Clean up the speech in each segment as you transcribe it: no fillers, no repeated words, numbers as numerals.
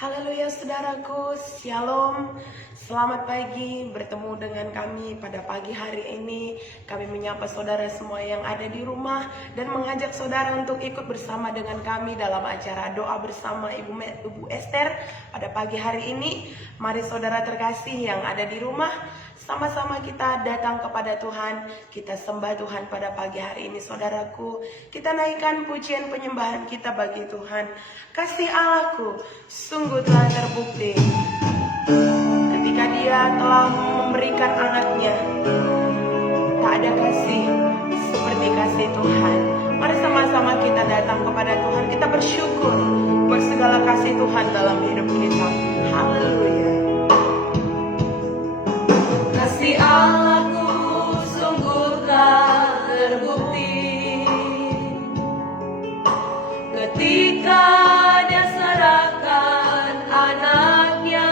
Haleluya saudaraku, Shalom. Selamat pagi, bertemu dengan kami pada pagi hari ini. Kami menyapa saudara semua yang ada di rumah dan mengajak saudara untuk ikut bersama dengan kami dalam acara doa bersama Ibu Esther pada pagi hari ini. Mari saudara terkasih yang ada di rumah, sama-sama kita datang kepada Tuhan. Kita sembah Tuhan pada pagi hari ini saudaraku. Kita naikkan pujian penyembahan kita bagi Tuhan. Kasih Allahku sungguh telah terbukti ketika Dia telah memberikan anaknya. Tak ada kasih seperti kasih Tuhan. Mari sama-sama kita datang kepada Tuhan. Kita bersyukur buat segala kasih Tuhan dalam hidup kita. Haleluya. Kasih Allahku sungguh telah terbukti ketika Dia serahkan anaknya.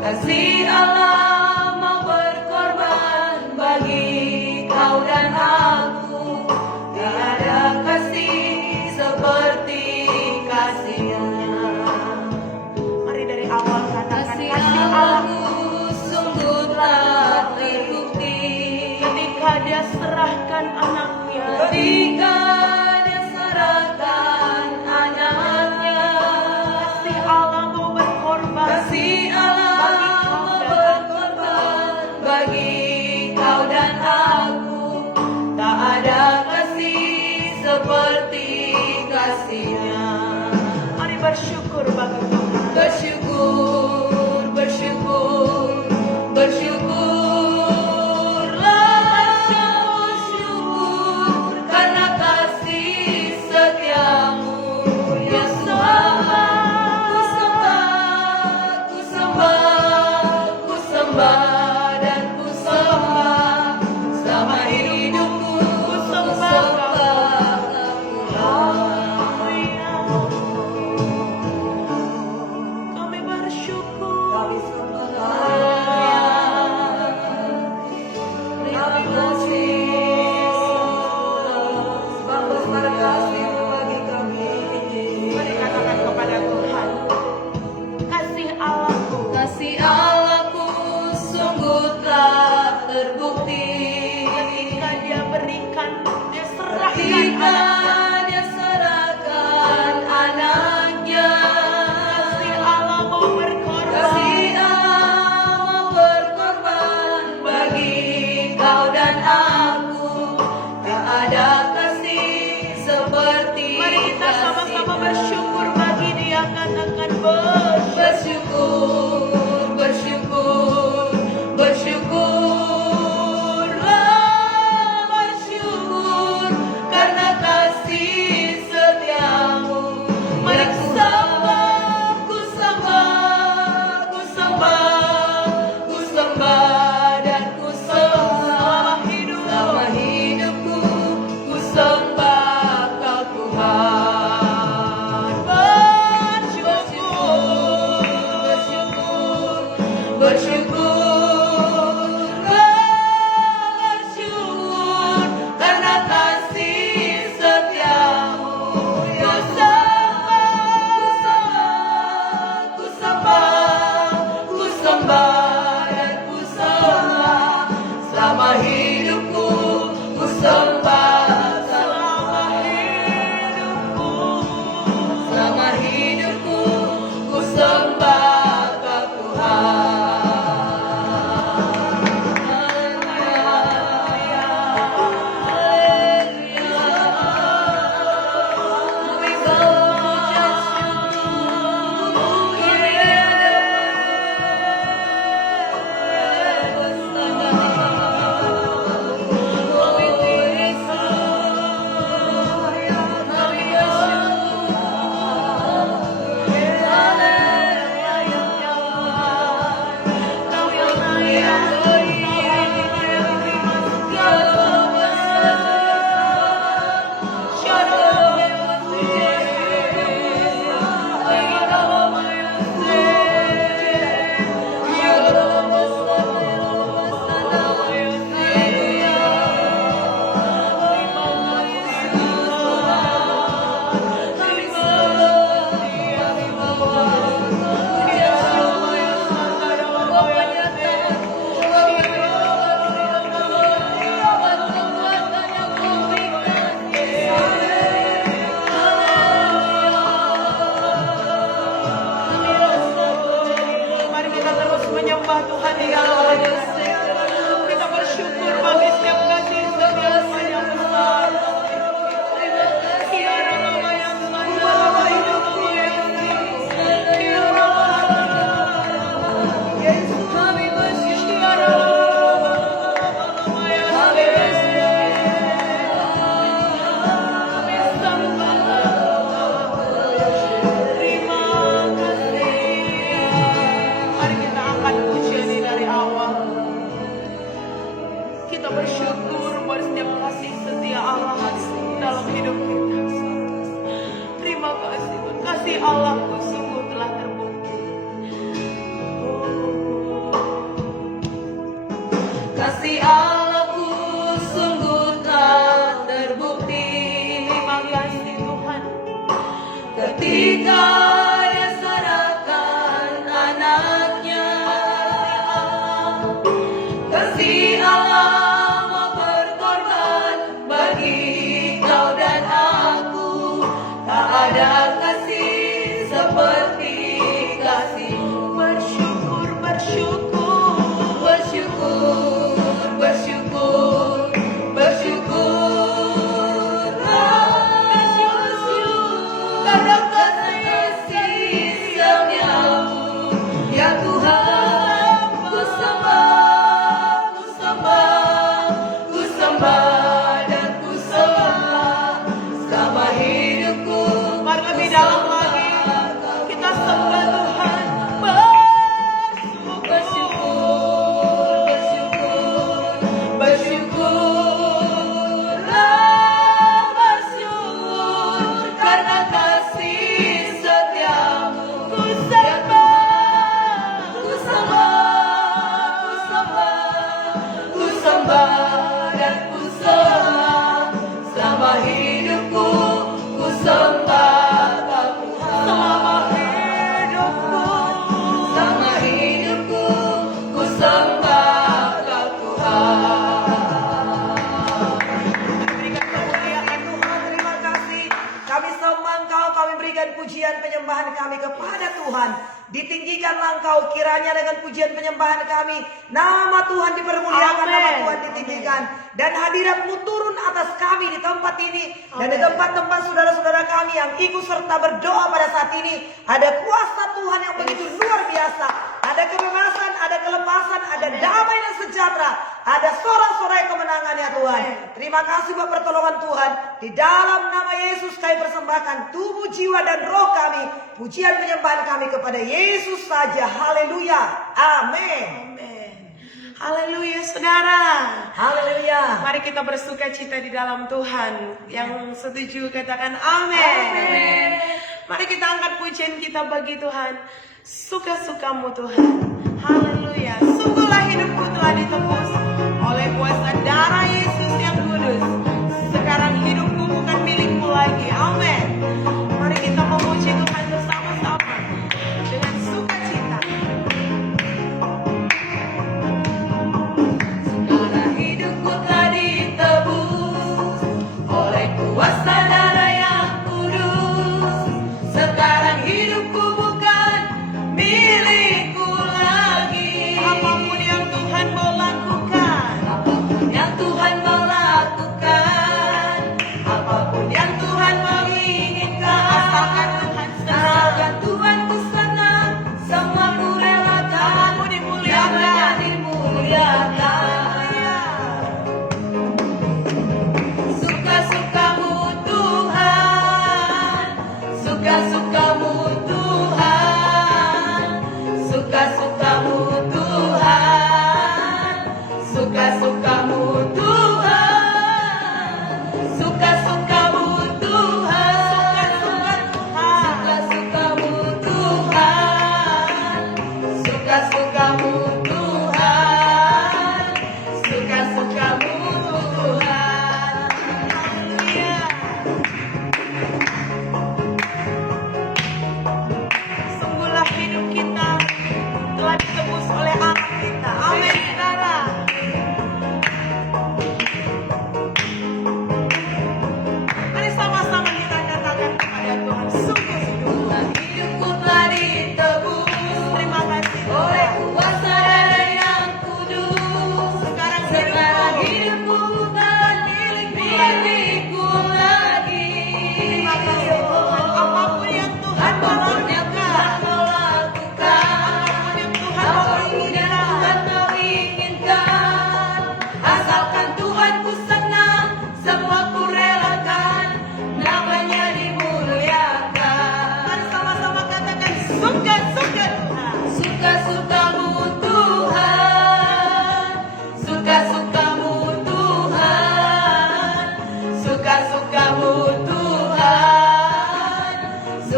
Kasih Allah mau berkorban bagi kau dan aku. Tiada kasih seperti kasih-Nya. Mari dari awal katakan kasih Allahku sungguh telah terbukti ketika Dia serahkan anaknya. Ketika Dia serahkan anaknya. Kasih Allah mau berkorban. Kasih Allah mau berkorban bagi kau dan aku. Tak ada kasih seperti kasih-Nya. Mari bersyukur bagi Tuhan. Bersyukur, bersyukur, bersyukurlah, bersyukur karena kasih setiamu, Yesus. Ku sembah, ku sembah, ku sembah dan ku sembah selama hidupku. Ku sembah Kamu. kasih Allahku sungguh telah terbukti. Kasih Allahku sungguh telah terbukti. Terima kasih Tuhan. Ketika Dia serahkan anaknya, kasih Allah mau berkorban bagi kau dan aku. Tak ada kasih seperti kasih-Mu. Bersyukur, bersyukur. Bersyukur, bersyukur, bersyukurlah. Karena kasih setiamu, ya Tuhan, ku sembah, ku sembah, ku sembah dan ku sembah selama hidupku. Mari lebih dalam lagi kita sembah Tuhan. Bersyukur, bersyukur, bersyukurlah, bersyukur karena kasih setiamu. Ku sembah, Ku sembah, ku sembah, ku sembah dan ku sembah selama hidupku. Ku sembah Kau Tuhan. selama hidupku. Selama hidupku ku sembah Kau Tuhan. Berikan kemuliaan Tuhan, terima kasih. Kami sembah Engkau, kami berikan pujian penyembahan kami kepada Tuhan. Ditinggikanlah Engkau kiranya dengan pujian penyembahan kami. Nama Tuhan dipermuliakan, Amin. nama Tuhan ditinggikan. Dan hadirat-Mu turun atas kami di tempat ini. Dan di Amin. tempat-tempat saudara-saudara kami yang ikut serta berdoa pada saat ini. Ada kuasa Tuhan yang begitu luar biasa. Ada kebebasan, ada kelepasan, ada damai dan sejahtera. Ada sorak-sorai kemenangan ya Tuhan. Terima kasih buat pertolongan Tuhan. Di dalam nama Yesus kami persembahkan tubuh, jiwa dan roh kami. Pujian penyembahan kami kepada Yesus saja. Haleluya. Amin. Amin. Haleluya saudara. Haleluya. Mari kita bersuka cita di dalam Tuhan. Yang setuju katakan amin. Amin. Mari kita angkat pujian kita bagi Tuhan. Suka-sukamu Tuhan. Haleluya. Sungguhlah hidupku telah ditebus oleh kuasa darah Yesus yang kudus. Sekarang hidupku bukan milikku lagi. Amin. Mari kita memuji Tuhan bersama-sama dengan sukacita. Sekarang hidupku telah ditebus oleh kuasa darah yang kudus. Sekarang hidupku bukan milikku lagi. Apapun yang Tuhan mau lakukan, Apapun yang Tuhan mau lakukan, apapun yang Tuhan mau inginkan, asalkan Tuhan senang. asalkan Tuhan ku senang, semua ku relakan. Namamu dimuliakan. Namanya dimuliakan. Suka-sukamu Tuhan, suka-sukamu Tuhan, suka-sukamu Tuhan, suka-sukamu Tuhan, suka-sukamu Tuhan, suka-sukamu Tuhan, suka-sukamu Tuhan, suka-sukamu Tuhan. Haleluya.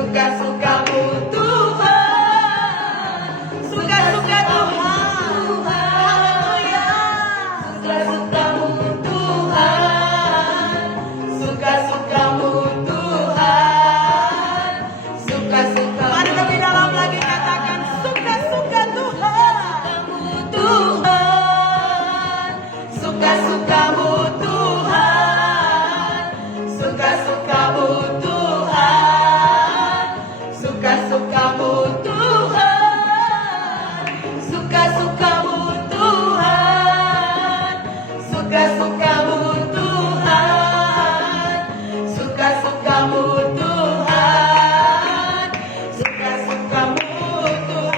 suka-sukamu Tuhan, suka-suka Tuhan, haleluya. Suka-sukamu Tuhan, suka-sukamu Tuhan, suka-suka. Mari lebih dalam lagi katakan suka-suka Tuhan. Tuhan, suka-sukamu Tuhan, suka-sukamu Tuhan, suka-sukamu Tuhan, suka-sukamu Tuhan, suka-sukamu Tuhan, suka-sukamu Tuhan, suka-sukamu Tuhan,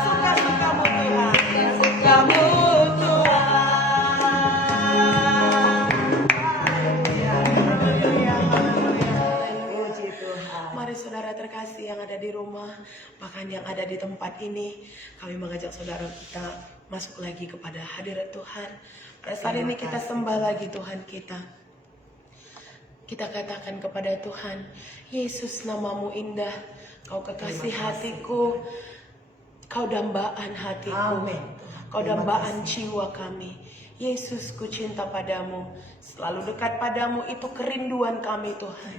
Suka-sukamu Tuhan. suka-sukamu Tuhan. Haleluya, haleluya. Puji Tuhan. Mari saudara terkasih yang ada di rumah, bahkan yang ada di tempat ini, kami mengajak saudara kita masuk lagi kepada hadirat Tuhan. Pada saat ini kita sembah lagi Tuhan kita. Kita katakan kepada Tuhan, Yesus namamu indah, Kau kekasih hatiku, Kau dambaan hatiku, Amin. Kau dambaan jiwa kami. Yesus, ku cinta padamu, selalu dekat padamu, itu kerinduan kami Tuhan.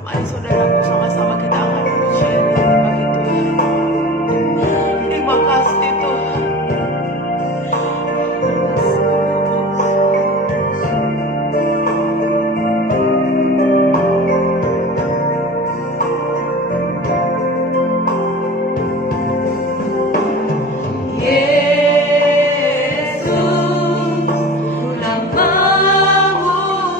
Mari saudaraku sama-sama kita angkat pujian ini bagi Tuhan. Terima kasih Tuhan. Yesus, namamu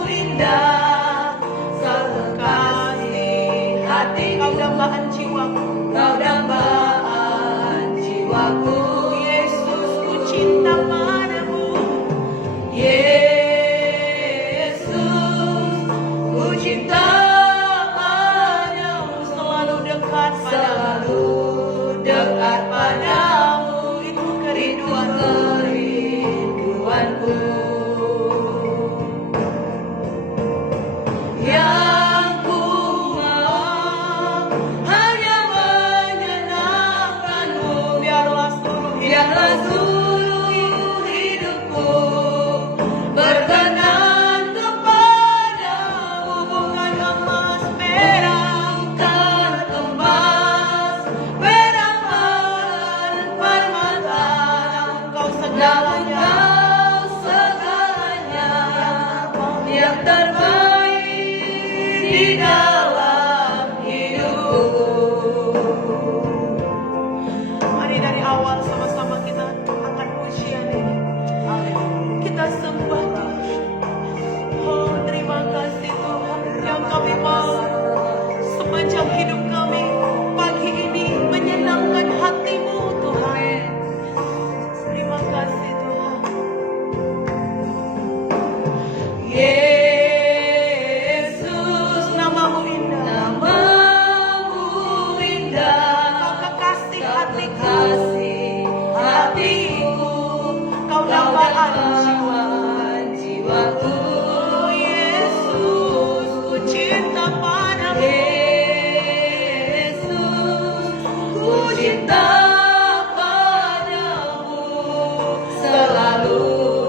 indah, sekasih hati. Kau dambaan jiwaku. Kau dambaan jiwaku. Yesus, ku cinta padamu. Yesus, ku cinta padamu, Selalu dekat padamu. selalu dekat padamu. Itu Itu kerinduanku. kerinduanku. Yang ku mau hanya menyenangkanmu. Biarlah seluruh Biarlah seluruh hidupku berkenan kepadamu. bukan emas perak, Bukan emas, perak, dan permata, Kau namun segalanya. Kau segalanya yang terbaik di dalam hidupku. Mari dari awal sama-sama kita angkat pujian ini. Kita sembah Tuhan. Oh, terima kasih Tuhan yang kami mau sepanjang hidup kami pagi ini menyenangkan hatimu Tuhan. Terima kasih Tuhan. Yesus, Namamu indah. namamu indah, Kau kekasih Kau hatiku. kekasih hatiku, Kau Kau dambaan jiwa. dambaan jiwaku. Oh, Yesus, ku cinta padamu. Yesus, ku cinta padamu, selalu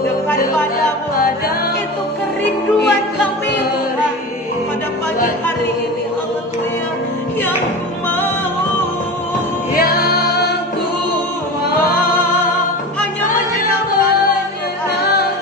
Dekat padamu. Itu kerinduan kami Tuhan pada pagi hari ini. Haleluya. Yang ku mau yang ku mau hanya menyenangkanmu Tuhan.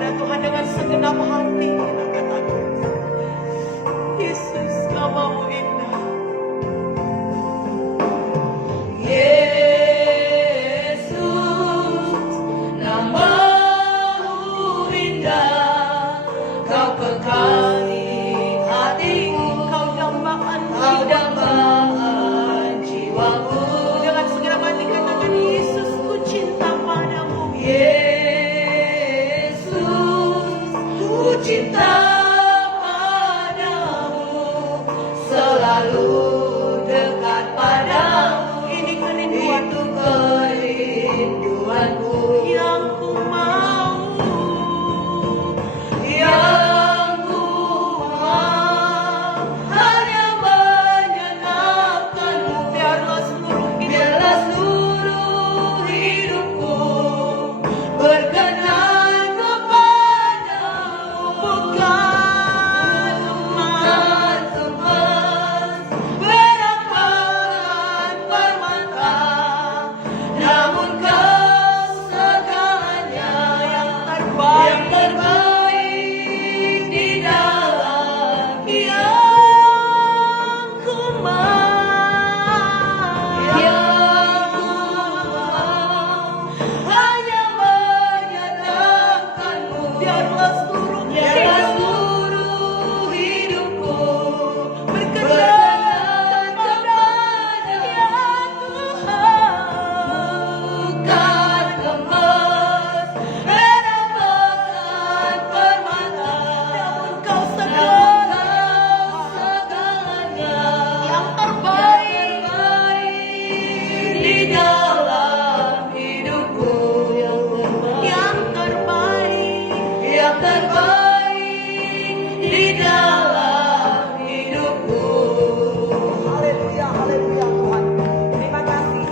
kepada Tuhan dengan segenap hati. Kita katakan, Yesus, namamu indah. Yesus, namamu indah, kau kekal di hatiku, Kau dambakan kau dambaan jiwaku. dengan segenap hati katakan, Yesus, ku cinta padamu. Yesus, ku cinta padamu, selalu dekat padamu. Ini kerinduan Itu kerinduanku yang ku mau. yang ku mau, hanya menyenangkanmu. Biarlah seluruh Biarlah seluruh hidupku berkenan kepadamu. bukan emas, Bukan emas, perak permata, namun kau segalanya yang yang terbaik. terbaik di dalam Yang ku mau. yang ku mau, hanya menyenangkanmu. Biarlah seluruh Biarlah hidup seluruh hidupku berkenan kepada ya Tuhan. bukan emas, perak bukan permata, Namun kau namun segalanya kau segalanya yang terbaik. di dalam hidupku, Yang terbaik. yang terbaik di dalam hidupku. Haleluya, haleluya Tuhan. Terima kasih.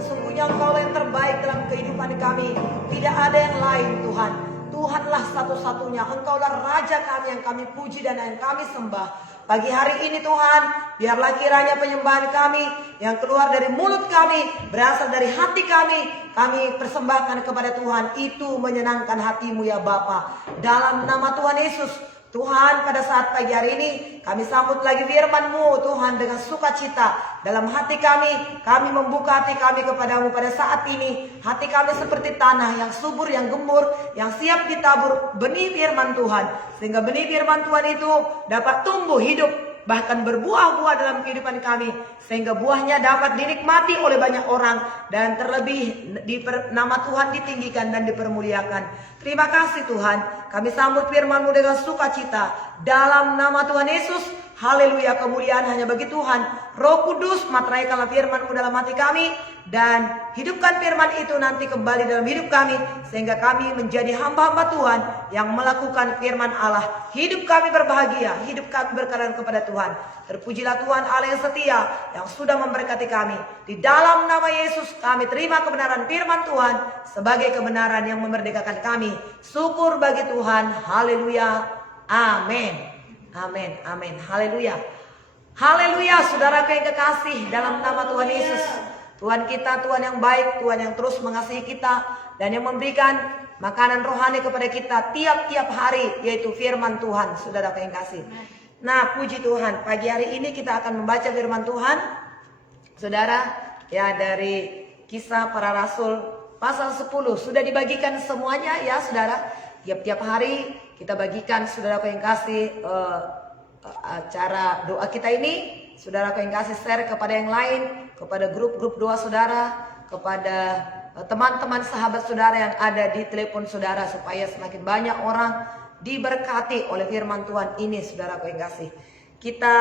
Sesungguhnya Engkau yang terbaik dalam kehidupan kami. Tidak ada yang lain Tuhan. Tuhanlah satu-satunya. Engkaulah Raja kami yang kami puji dan yang kami sembah. Pagi hari ini Tuhan, biarlah kiranya penyembahan kami yang keluar dari mulut kami, berasal dari hati kami persembahkan kepada Tuhan. Itu menyenangkan hatimu ya Bapa. Dalam nama Tuhan Yesus, Tuhan, pada saat pagi hari ini kami sambut lagi firman-Mu Tuhan dengan sukacita dalam hati kami membuka hati kami kepadamu pada saat ini. Hati kami seperti tanah yang subur, yang gembur, yang siap ditabur benih firman Tuhan, sehingga benih firman Tuhan itu dapat tumbuh hidup, bahkan berbuah-buah dalam kehidupan kami, sehingga buahnya dapat dinikmati oleh banyak orang, dan terlebih nama Tuhan ditinggikan dan dipermuliakan. Terima kasih Tuhan, kami sambut firman-Mu dengan sukacita dalam nama Tuhan Yesus. Haleluya, kemuliaan hanya bagi Tuhan. Roh Kudus, materaikanlah firman-Mu dalam hati kami, dan hidupkan firman itu nanti kembali dalam hidup kami, sehingga kami menjadi hamba-hamba Tuhan yang melakukan firman Allah. Hidup kami berbahagia, hidup kami berkenan kepada Tuhan. Terpujilah Tuhan Allah yang setia, yang sudah memberkati kami. Di dalam nama Yesus kami terima kebenaran firman Tuhan sebagai kebenaran yang memerdekakan kami. Syukur bagi Tuhan. Haleluya. Amin. Amin. Amin. Haleluya. Haleluya, saudara yang kekasih, dalam nama Tuhan Yesus. Tuhan kita, Tuhan yang baik, Tuhan yang terus mengasihi kita dan yang memberikan makanan rohani kepada kita tiap-tiap hari, yaitu firman Tuhan, saudara yang kasih. Nah, puji Tuhan, pagi hari ini kita akan membaca firman Tuhan, saudara, ya, dari Kisah Para Rasul pasal 10. Sudah dibagikan semuanya ya, saudara. Tiap-tiap hari kita bagikan, saudara yang kasih, cara doa kita ini. Saudara yang kasih share kepada yang lain, kepada grup-grup doa saudara, kepada teman-teman sahabat saudara yang ada di telepon saudara, supaya semakin banyak orang diberkati oleh firman Tuhan ini, saudara yang kasih. Kita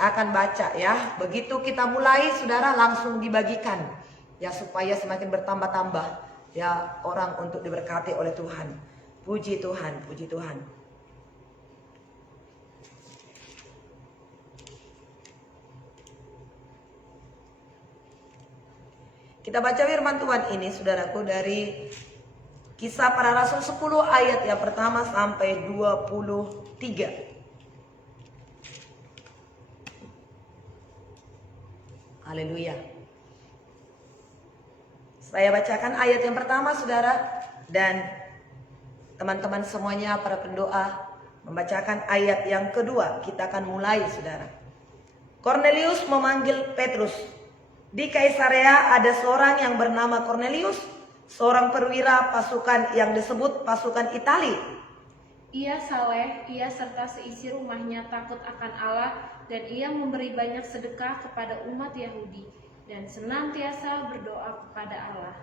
akan baca ya. Begitu kita mulai, saudara, langsung dibagikan ya, supaya semakin bertambah-tambah ya orang untuk diberkati oleh Tuhan. Puji Tuhan, puji Tuhan. Kita baca firman Tuhan ini, saudaraku, dari Kisah Para Rasul 10 ayat yang pertama sampai 23. Haleluya. Saya bacakan ayat yang pertama, saudara, dan Teman-teman semuanya para pendoa membacakan ayat yang kedua. Kita akan mulai, saudara. Kornelius memanggil Petrus. Di Kaisarea ada seorang yang bernama Kornelius, seorang perwira pasukan yang disebut pasukan Itali. Ia saleh, ia serta seisi rumahnya takut akan Allah, dan ia memberi banyak sedekah kepada umat Yahudi, dan senantiasa berdoa kepada Allah.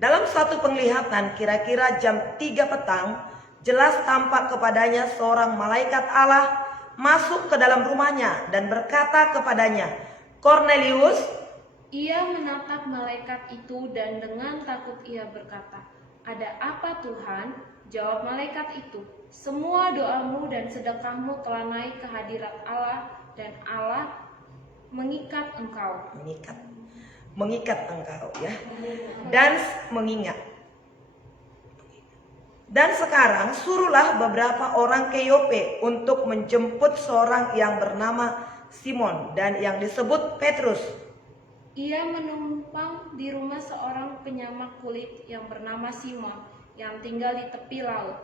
Dalam satu penglihatan kira-kira jam 3 petang, jelas tampak kepadanya seorang malaikat Allah masuk ke dalam rumahnya dan berkata kepadanya, Kornelius. Ia menatap malaikat itu dan dengan takut ia berkata, "Ada apa Tuhan?" Jawab malaikat itu, "Semua doamu dan sedekahmu telah naik ke hadirat Allah, dan Allah mengikat engkau." Mengikat engkau ya. Dan mengingat. Dan sekarang suruhlah beberapa orang ke Yope untuk menjemput seorang yang bernama Simon dan yang disebut Petrus. Ia menumpang di rumah seorang penyamak kulit yang bernama Simon, yang tinggal di tepi laut.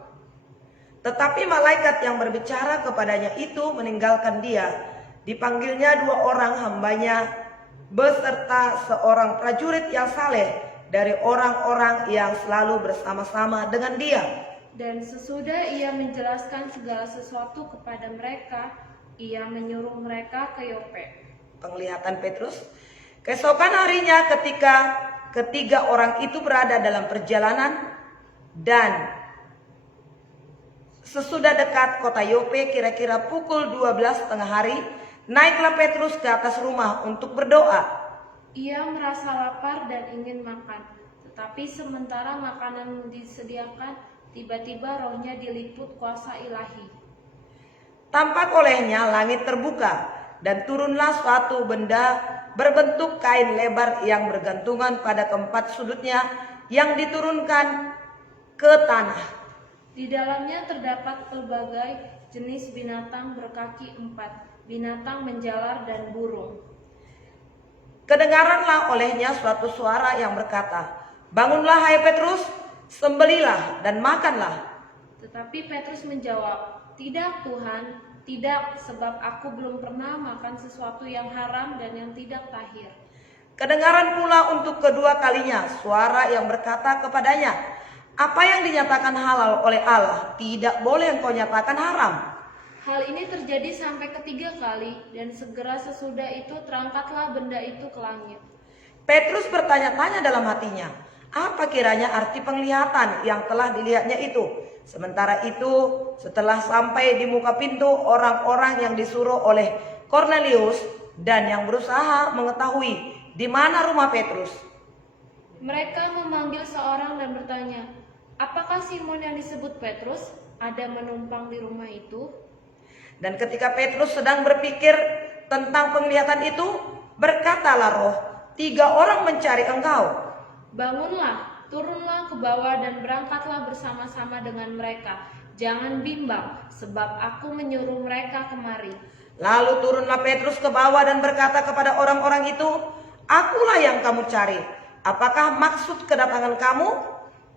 Tetapi malaikat yang berbicara kepadanya itu meninggalkan dia. Dipanggilnya 2 orang hambanya beserta seorang prajurit yang saleh dari orang-orang yang selalu bersama-sama dengan dia. Dan sesudah ia menjelaskan segala sesuatu kepada mereka, ia menyuruh mereka ke Yope. Penglihatan Petrus. Keesokan harinya ketika ketiga orang itu berada dalam perjalanan dan sesudah dekat kota Yope kira-kira pukul 12 tengah hari, naiklah Petrus ke atas rumah untuk berdoa. Ia merasa lapar dan ingin makan, tetapi sementara makanan disediakan, tiba-tiba rohnya diliput kuasa ilahi. Tampak olehnya langit terbuka dan turunlah suatu benda berbentuk kain lebar yang bergantungan pada keempat sudutnya yang diturunkan ke tanah. Di dalamnya terdapat pelbagai jenis binatang berkaki 4, binatang menjalar dan burung. Kedengaranlah olehnya suatu suara yang berkata, "Bangunlah hai Petrus, sembelilah dan makanlah." Tetapi Petrus menjawab, "Tidak Tuhan, tidak, sebab aku belum pernah makan sesuatu yang haram dan yang tidak tahir." Kedengaran pula untuk kedua kalinya suara yang berkata kepadanya, "Apa yang dinyatakan halal oleh Allah, tidak boleh engkau nyatakan haram." Hal ini terjadi sampai ketiga kali, dan segera sesudah itu terangkatlah benda itu ke langit. Petrus bertanya-tanya dalam hatinya, apa kiranya arti penglihatan yang telah dilihatnya itu? Sementara itu, setelah sampai di muka pintu, orang-orang yang disuruh oleh Kornelius dan yang berusaha mengetahui di mana rumah Petrus. Mereka memanggil seorang dan bertanya, "Apakah Simon yang disebut Petrus ada menumpang di rumah itu?" Dan ketika Petrus sedang berpikir tentang penglihatan itu, berkatalah roh, "3 orang mencari engkau." "Bangunlah, turunlah ke bawah dan berangkatlah bersama-sama dengan mereka. Jangan bimbang, sebab aku menyuruh mereka kemari." Lalu turunlah Petrus ke bawah dan berkata kepada orang-orang itu, "Akulah yang kamu cari. Apakah maksud kedatangan kamu?"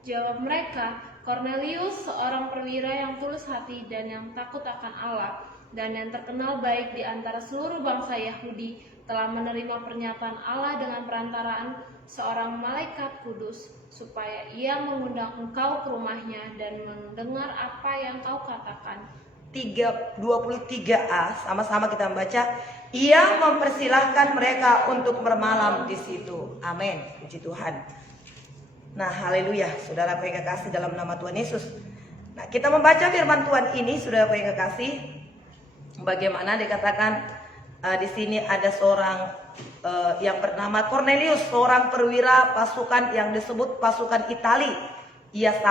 Jawab mereka, "Kornelius, seorang perwira yang tulus hati dan yang takut akan Allah, dan yang terkenal baik di antara seluruh bangsa Yahudi, telah menerima pernyataan Allah dengan perantaraan seorang malaikat kudus, supaya ia mengundang engkau ke rumahnya dan mendengar apa yang kau katakan." 23a, sama-sama kita membaca. Ia mempersilahkan mereka untuk bermalam di situ. Amin. Puji Tuhan. Nah, haleluya, saudara yang kekasih dalam nama Tuhan Yesus. Nah, kita membaca firman Tuhan ini, saudara yang kekasih, bagaimana dikatakan di sini ada seorang yang bernama Kornelius, seorang perwira pasukan yang disebut pasukan Itali. Ia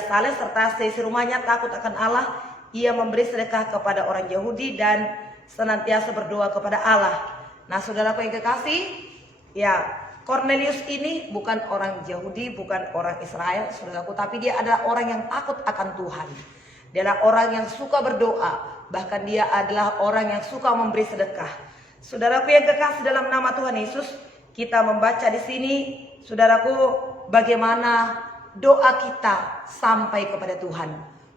saleh serta seisi rumahnya takut akan Allah. Ia memberi sedekah kepada orang Yahudi dan senantiasa berdoa kepada Allah. Nah, saudara yang kekasih, ya, Kornelius ini bukan orang Yahudi, bukan orang Israel, saudaraku, tapi dia adalah orang yang takut akan Tuhan. Dia adalah orang yang suka berdoa, bahkan dia adalah orang yang suka memberi sedekah. Saudaraku yang kekasih dalam nama Tuhan Yesus, kita membaca di sini, saudaraku, bagaimana doa kita sampai kepada Tuhan.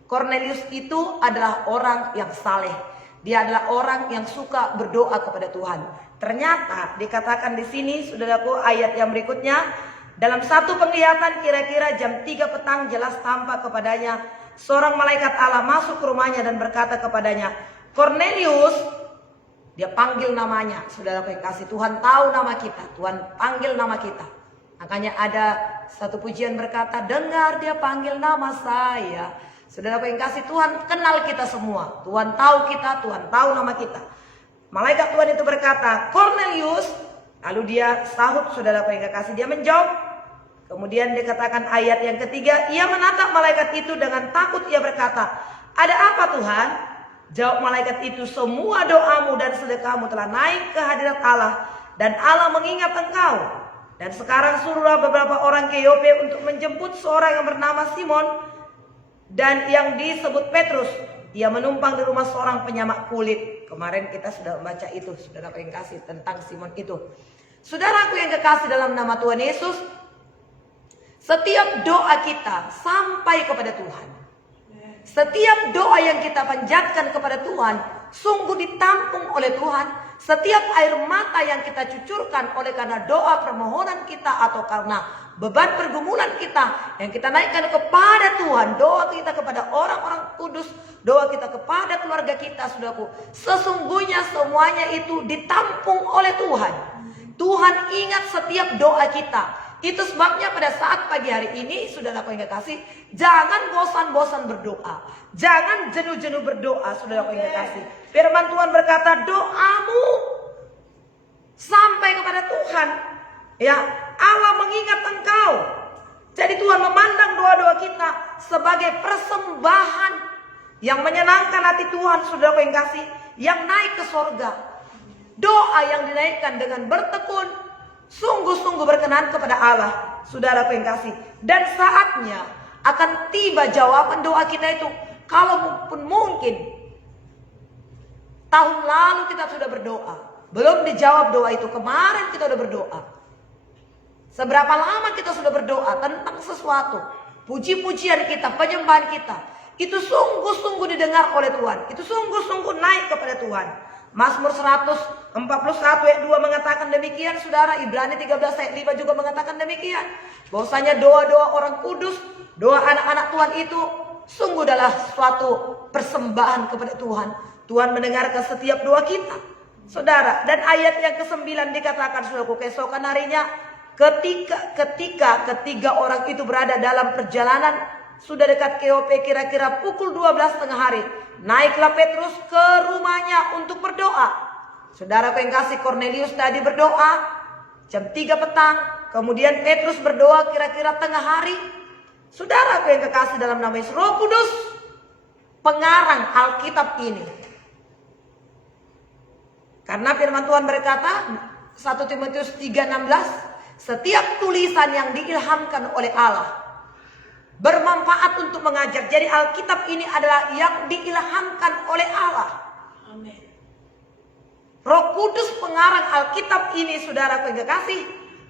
Cornelius itu adalah orang yang saleh. Dia adalah orang yang suka berdoa kepada Tuhan. Ternyata dikatakan di sini, saudaraku, ayat yang berikutnya, dalam satu penglihatan kira-kira jam 3 petang jelas tampak kepadanya seorang malaikat Allah masuk ke rumahnya dan berkata kepadanya, Cornelius. Dia panggil namanya, saudaraku yang kasih. Tuhan tahu nama kita, Tuhan panggil nama kita. Makanya ada satu pujian berkata, dengar dia panggil nama saya. Saudaraku yang kasih, Tuhan kenal kita semua. Tuhan tahu kita, Tuhan tahu nama kita. Malaikat Tuhan itu berkata, Cornelius. Lalu dia sahut, saudaraku yang kasih. Dia menjawab. Kemudian dikatakan ayat yang ketiga, ia menatap malaikat itu dengan takut. Ia berkata, ada apa Tuhan? Jawab malaikat itu, semua doamu dan sedekahmu telah naik ke hadirat Allah. Dan Allah mengingat engkau. Dan sekarang suruhlah beberapa orang ke Yope untuk menjemput seorang yang bernama Simon dan yang disebut Petrus. Dia menumpang di rumah seorang penyamak kulit. Kemarin kita sudah membaca itu, saudaraku yang kasih, tentang Simon itu. Saudaraku yang kekasih dalam nama Tuhan Yesus, setiap doa kita sampai kepada Tuhan. Setiap doa yang kita panjatkan kepada Tuhan sungguh ditampung oleh Tuhan. Setiap air mata yang kita cucurkan oleh karena doa permohonan kita atau karena beban pergumulan kita yang kita naikkan kepada Tuhan, doa kita kepada orang-orang kudus, doa kita kepada keluarga kita, saudaraku, sesungguhnya semuanya itu ditampung oleh Tuhan. Tuhan ingat setiap doa kita. Itu sebabnya pada saat pagi hari ini, saudaraku yang kekasih, jangan bosan-bosan berdoa. Jangan jenuh-jenuh berdoa, saudaraku yang kekasih. Firman Tuhan berkata, doamu sampai kepada Tuhan. Ya, Allah mengingat engkau. Jadi Tuhan memandang doa-doa kita sebagai persembahan yang menyenangkan hati Tuhan, saudaraku yang kasih, yang naik ke sorga. Doa yang dinaikkan dengan bertekun, sungguh-sungguh berkenan kepada Allah, saudaraku yang kasih. Dan saatnya akan tiba jawaban doa kita itu. Kalaupun mungkin tahun lalu kita sudah berdoa, belum dijawab doa itu. Kemarin kita sudah berdoa. Seberapa lama kita sudah berdoa tentang sesuatu, puji-pujian kita, penyembahan kita, itu sungguh-sungguh didengar oleh Tuhan. Itu sungguh-sungguh naik kepada Tuhan. Mazmur 141 ayat 2 mengatakan demikian, saudara. Ibrani 13 ayat 5 juga mengatakan demikian. Bahwasanya doa-doa orang kudus, doa anak-anak Tuhan itu sungguh adalah suatu persembahan kepada Tuhan. Tuhan mendengarkan setiap doa kita, saudara. Dan ayat yang ke-9 dikatakan, saudaraku, keesokan harinya ketika ketiga orang itu berada dalam perjalanan, sudah dekat ke Yope kira-kira pukul 12 tengah hari, naiklah Petrus ke rumahnya untuk berdoa. Saudaraku yang kasih, Cornelius tadi berdoa jam 3 petang. Kemudian Petrus berdoa kira-kira tengah hari. Saudaraku yang kekasih dalam nama Yesus, Roh Kudus pengarang Alkitab ini. Karena firman Tuhan berkata 1 Timotius 3:16, setiap tulisan yang diilhamkan oleh Allah bermanfaat untuk mengajar. Jadi Alkitab ini adalah yang diilhamkan oleh Allah. Amin. Roh Kudus pengarang Alkitab ini, saudaraku yang kekasih,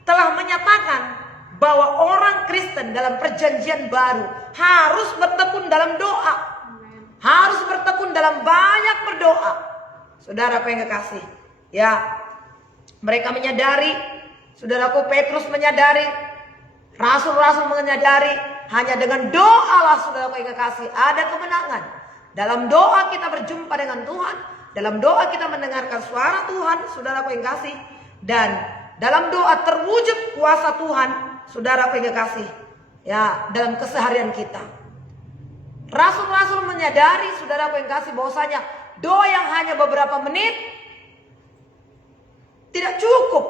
telah menyatakan bahwa orang Kristen dalam perjanjian baru harus bertekun dalam doa. Harus bertekun dalam banyak berdoa. Saudaraku yang kekasih, ya, mereka menyadari, saudaraku, Petrus menyadari, rasul-rasul menyadari, hanya dengan doa lah, saudaraku yang kekasih, ada kemenangan. Dalam doa kita berjumpa dengan Tuhan, dalam doa kita mendengarkan suara Tuhan, saudaraku yang kasih, dan dalam doa terwujud kuasa Tuhan, saudaraku yang kekasih, ya, dalam keseharian kita. Rasul-rasul menyadari, saudaraku yang kasih, bahwasanya doa yang hanya beberapa menit tidak cukup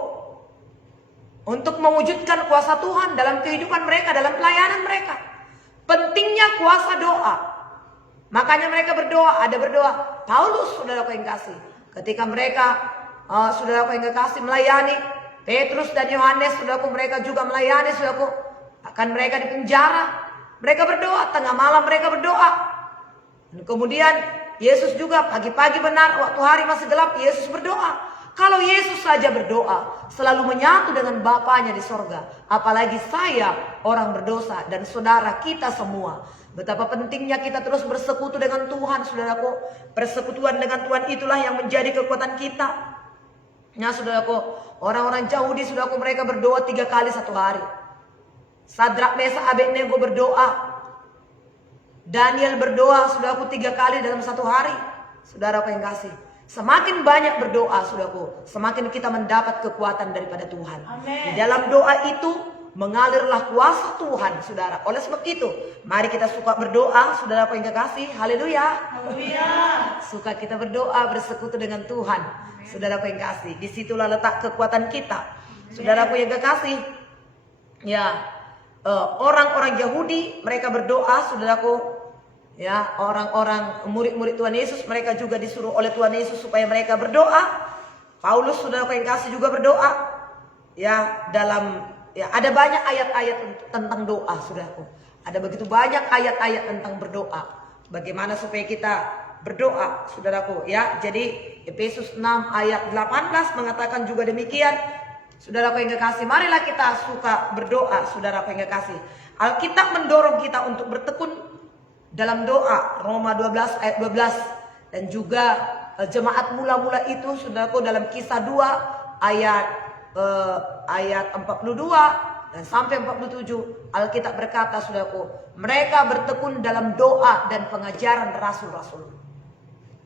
untuk mewujudkan kuasa Tuhan dalam kehidupan mereka, dalam pelayanan mereka. Pentingnya kuasa doa. Makanya mereka berdoa, ada berdoa. Paulus, saudaraku yang kasih, ketika mereka, saudaraku yang kasih, melayani, Petrus dan Yohanes, saudaraku, mereka juga melayani, saudaraku, akan mereka di penjara. Mereka berdoa, tengah malam mereka berdoa. Dan kemudian Yesus juga pagi-pagi benar, waktu hari masih gelap, Yesus berdoa. Kalau Yesus saja berdoa, selalu menyatu dengan Bapanya di sorga. Apalagi saya, orang berdosa, dan saudara kita semua. Betapa pentingnya kita terus bersekutu dengan Tuhan, saudaraku. Persekutuan dengan Tuhan itulah yang menjadi kekuatan kita. Nah, saudaraku, orang-orang Yahudi, saudaraku, mereka berdoa 3 kali satu hari. Sadrak, Mesak, Abednego berdoa. Daniel berdoa, saudaraku, 3 kali dalam satu hari. Saudaraku yang kasih. Semakin banyak berdoa, saudaraku, semakin kita mendapat kekuatan daripada Tuhan. Amin. Di dalam doa itu mengalirlah kuasa Tuhan, saudara. Oleh sebab itu, mari kita suka berdoa, saudaraku yang kekasih. Haleluya. Haleluya. Suka kita berdoa, bersekutu dengan Tuhan. Saudaraku yang kasih, disitulah letak kekuatan kita. Saudaraku yang kekasih, ya, orang-orang Yahudi mereka berdoa, saudaraku. Ya, orang-orang murid-murid Tuhan Yesus mereka juga disuruh oleh Tuhan Yesus supaya mereka berdoa. Paulus, saudaraku yang kasih, juga berdoa. Ya, ada banyak ayat-ayat tentang doa, saudaraku. Ada begitu banyak ayat-ayat tentang berdoa. Bagaimana supaya kita berdoa, saudaraku, ya. Jadi Efesus 6 ayat 18 mengatakan juga demikian. Saudaraku yang kekasih, marilah kita suka berdoa, saudaraku yang kekasih. Alkitab mendorong kita untuk bertekun dalam doa, Roma 12 ayat 12. Dan juga jemaat mula-mula itu, saudaraku, dalam Kisah 2 ayat 42 dan sampai 47, Alkitab berkata, saudaraku, mereka bertekun dalam doa dan pengajaran rasul-rasul.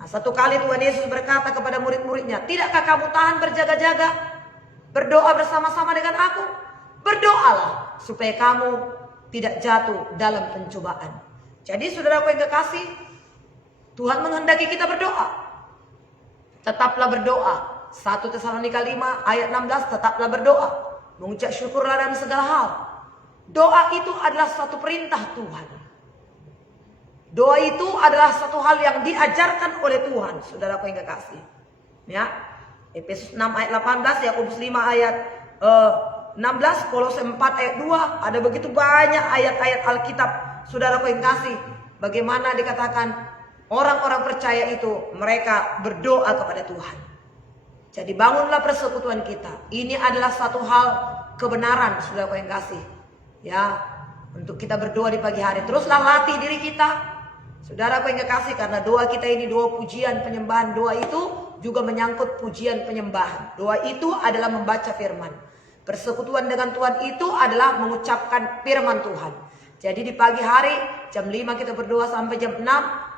Nah, satu kali Tuhan Yesus berkata kepada murid-muridnya, tidakkah kamu tahan berjaga-jaga, berdoa bersama-sama dengan aku? Berdoalah supaya kamu tidak jatuh dalam pencobaan. Jadi, saudaraku yang kekasih, Tuhan menghendaki kita berdoa. Tetaplah berdoa. 1 Tesalonika 5 ayat 16, tetaplah berdoa. Mengucap syukurlah dalam segala hal. Doa itu adalah satu perintah Tuhan. Doa itu adalah satu hal yang diajarkan oleh Tuhan, saudaraku yang kekasih. Ya, Efesus 6 ayat 18, Yakobus 5 ayat 16, Kolose 4 ayat 2. Ada begitu banyak ayat-ayat Alkitab, saudaraku yang kasih. Bagaimana dikatakan orang-orang percaya itu mereka berdoa kepada Tuhan. Jadi bangunlah persekutuan kita. Ini adalah satu hal kebenaran, saudaraku yang kasih. Ya, untuk kita berdoa di pagi hari. Teruslah latih diri kita, saudaraku yang kekasih, karena doa kita ini doa pujian penyembahan. Doa itu juga menyangkut pujian penyembahan. Doa itu adalah membaca firman. Persekutuan dengan Tuhan itu adalah mengucapkan firman Tuhan. Jadi di pagi hari jam 5 kita berdoa sampai jam 6.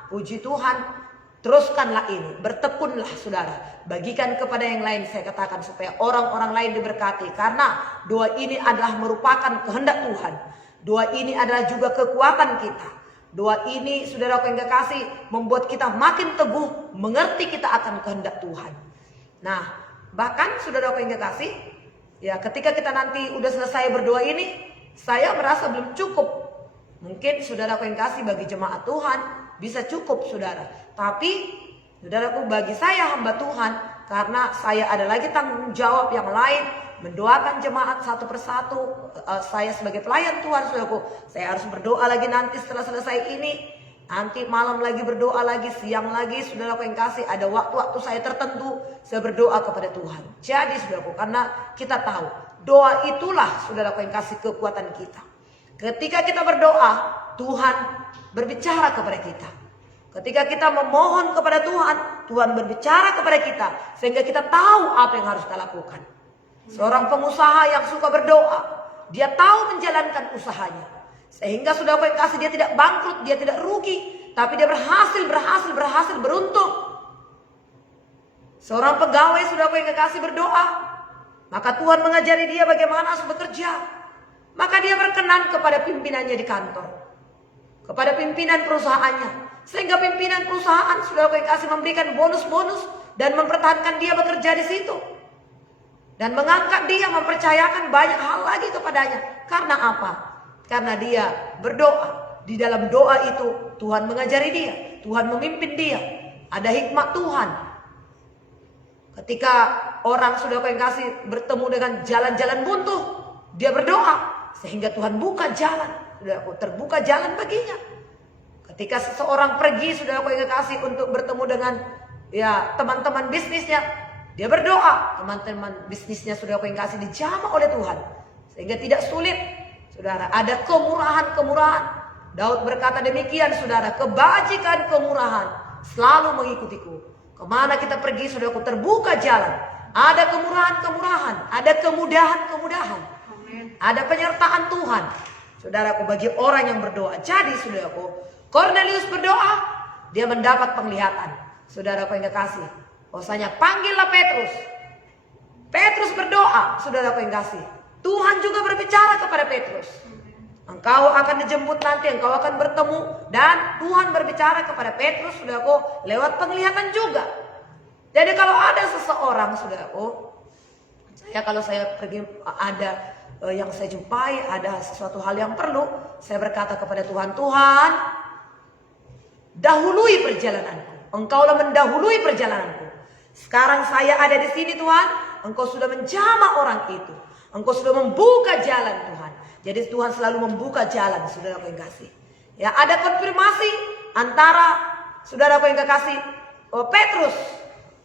Puji Tuhan. Teruskanlah ini. Bertekunlah, saudara. Bagikan kepada yang lain, saya katakan, supaya orang-orang lain diberkati. Karena doa ini adalah merupakan kehendak Tuhan. Doa ini adalah juga kekuatan kita. Doa ini, saudaraku yang kekasih, membuat kita makin teguh mengerti kita akan kehendak Tuhan. Nah, bahkan saudaraku yang kekasih, ya, ketika kita nanti udah selesai berdoa ini, saya merasa belum cukup. Mungkin saudaraku yang kasih, bagi jemaat Tuhan bisa cukup, saudara. Tapi saudaraku, bagi saya hamba Tuhan, karena saya ada lagi tanggung jawab yang lain, mendoakan jemaat satu persatu. Saya sebagai pelayan Tuhan, saudaraku, saya harus berdoa lagi nanti setelah selesai ini. Nanti malam lagi berdoa lagi, siang lagi, saudaraku yang kasih, ada waktu-waktu saya tertentu, saya berdoa kepada Tuhan. Jadi saudaraku, karena kita tahu, doa itulah, saudaraku yang kasih, kekuatan kita. Ketika kita berdoa, Tuhan berbicara kepada kita. Ketika kita memohon kepada Tuhan, Tuhan berbicara kepada kita, sehingga kita tahu apa yang harus kita lakukan. Seorang pengusaha yang suka berdoa, dia tahu menjalankan usahanya. Sehingga saudaraku yang kasih, dia tidak bangkrut, dia tidak rugi, tapi dia berhasil beruntung. Seorang pegawai, saudaraku yang kekasih, berdoa, maka Tuhan mengajari dia bagaimana harus bekerja. Maka dia berkenan kepada pimpinannya di kantor, kepada pimpinan perusahaannya, sehingga pimpinan perusahaan, saudaraku yang kasih, memberikan bonus-bonus dan mempertahankan dia bekerja di situ, dan mengangkat dia, mempercayakan banyak hal lagi kepadanya. Karena apa? Karena dia berdoa. Di dalam doa itu Tuhan mengajari dia, Tuhan memimpin dia. Ada hikmat Tuhan. Ketika orang, saudaraku yang kasih, bertemu dengan jalan-jalan buntu, dia berdoa sehingga Tuhan buka jalan, saudaraku, terbuka jalan baginya. Ketika seseorang pergi, saudaraku yang kekasih, untuk bertemu dengan, ya, teman-teman bisnisnya, Dia berdoa, teman-teman bisnisnya saudaraku yang kasih dijamah oleh Tuhan. Sehingga tidak sulit, saudara. Ada kemurahan-kemurahan. Daud berkata demikian, saudara. Kebajikan, kemurahan selalu mengikutiku. Kemana kita pergi, saudaraku, terbuka jalan. Ada kemurahan-kemurahan, ada kemudahan-kemudahan. Ada penyertaan Tuhan, saudaraku, bagi orang yang berdoa. Jadi, saudaraku, Kornelius berdoa, dia mendapat penglihatan. Saudaraku yang kekasih, bahwasanya panggillah Petrus. Petrus berdoa, saudaraku yang kasih. Tuhan juga berbicara kepada Petrus. Engkau akan dijemput nanti, engkau akan bertemu. Dan Tuhan berbicara kepada Petrus, saudaraku, lewat penglihatan juga. Jadi kalau ada seseorang, saudaraku, kalau saya pergi ada yang saya jumpai, ada sesuatu hal yang perlu, saya berkata kepada Tuhan, Tuhan, dahului perjalananku. Engkaulah mendahului perjalananku. Sekarang saya ada di sini, Tuhan. Engkau sudah menjamah orang itu. Engkau sudah membuka jalan, Tuhan. Jadi Tuhan selalu membuka jalan, saudaraku yang kasih. Ya, ada konfirmasi antara saudaraku yang kekasih Petrus.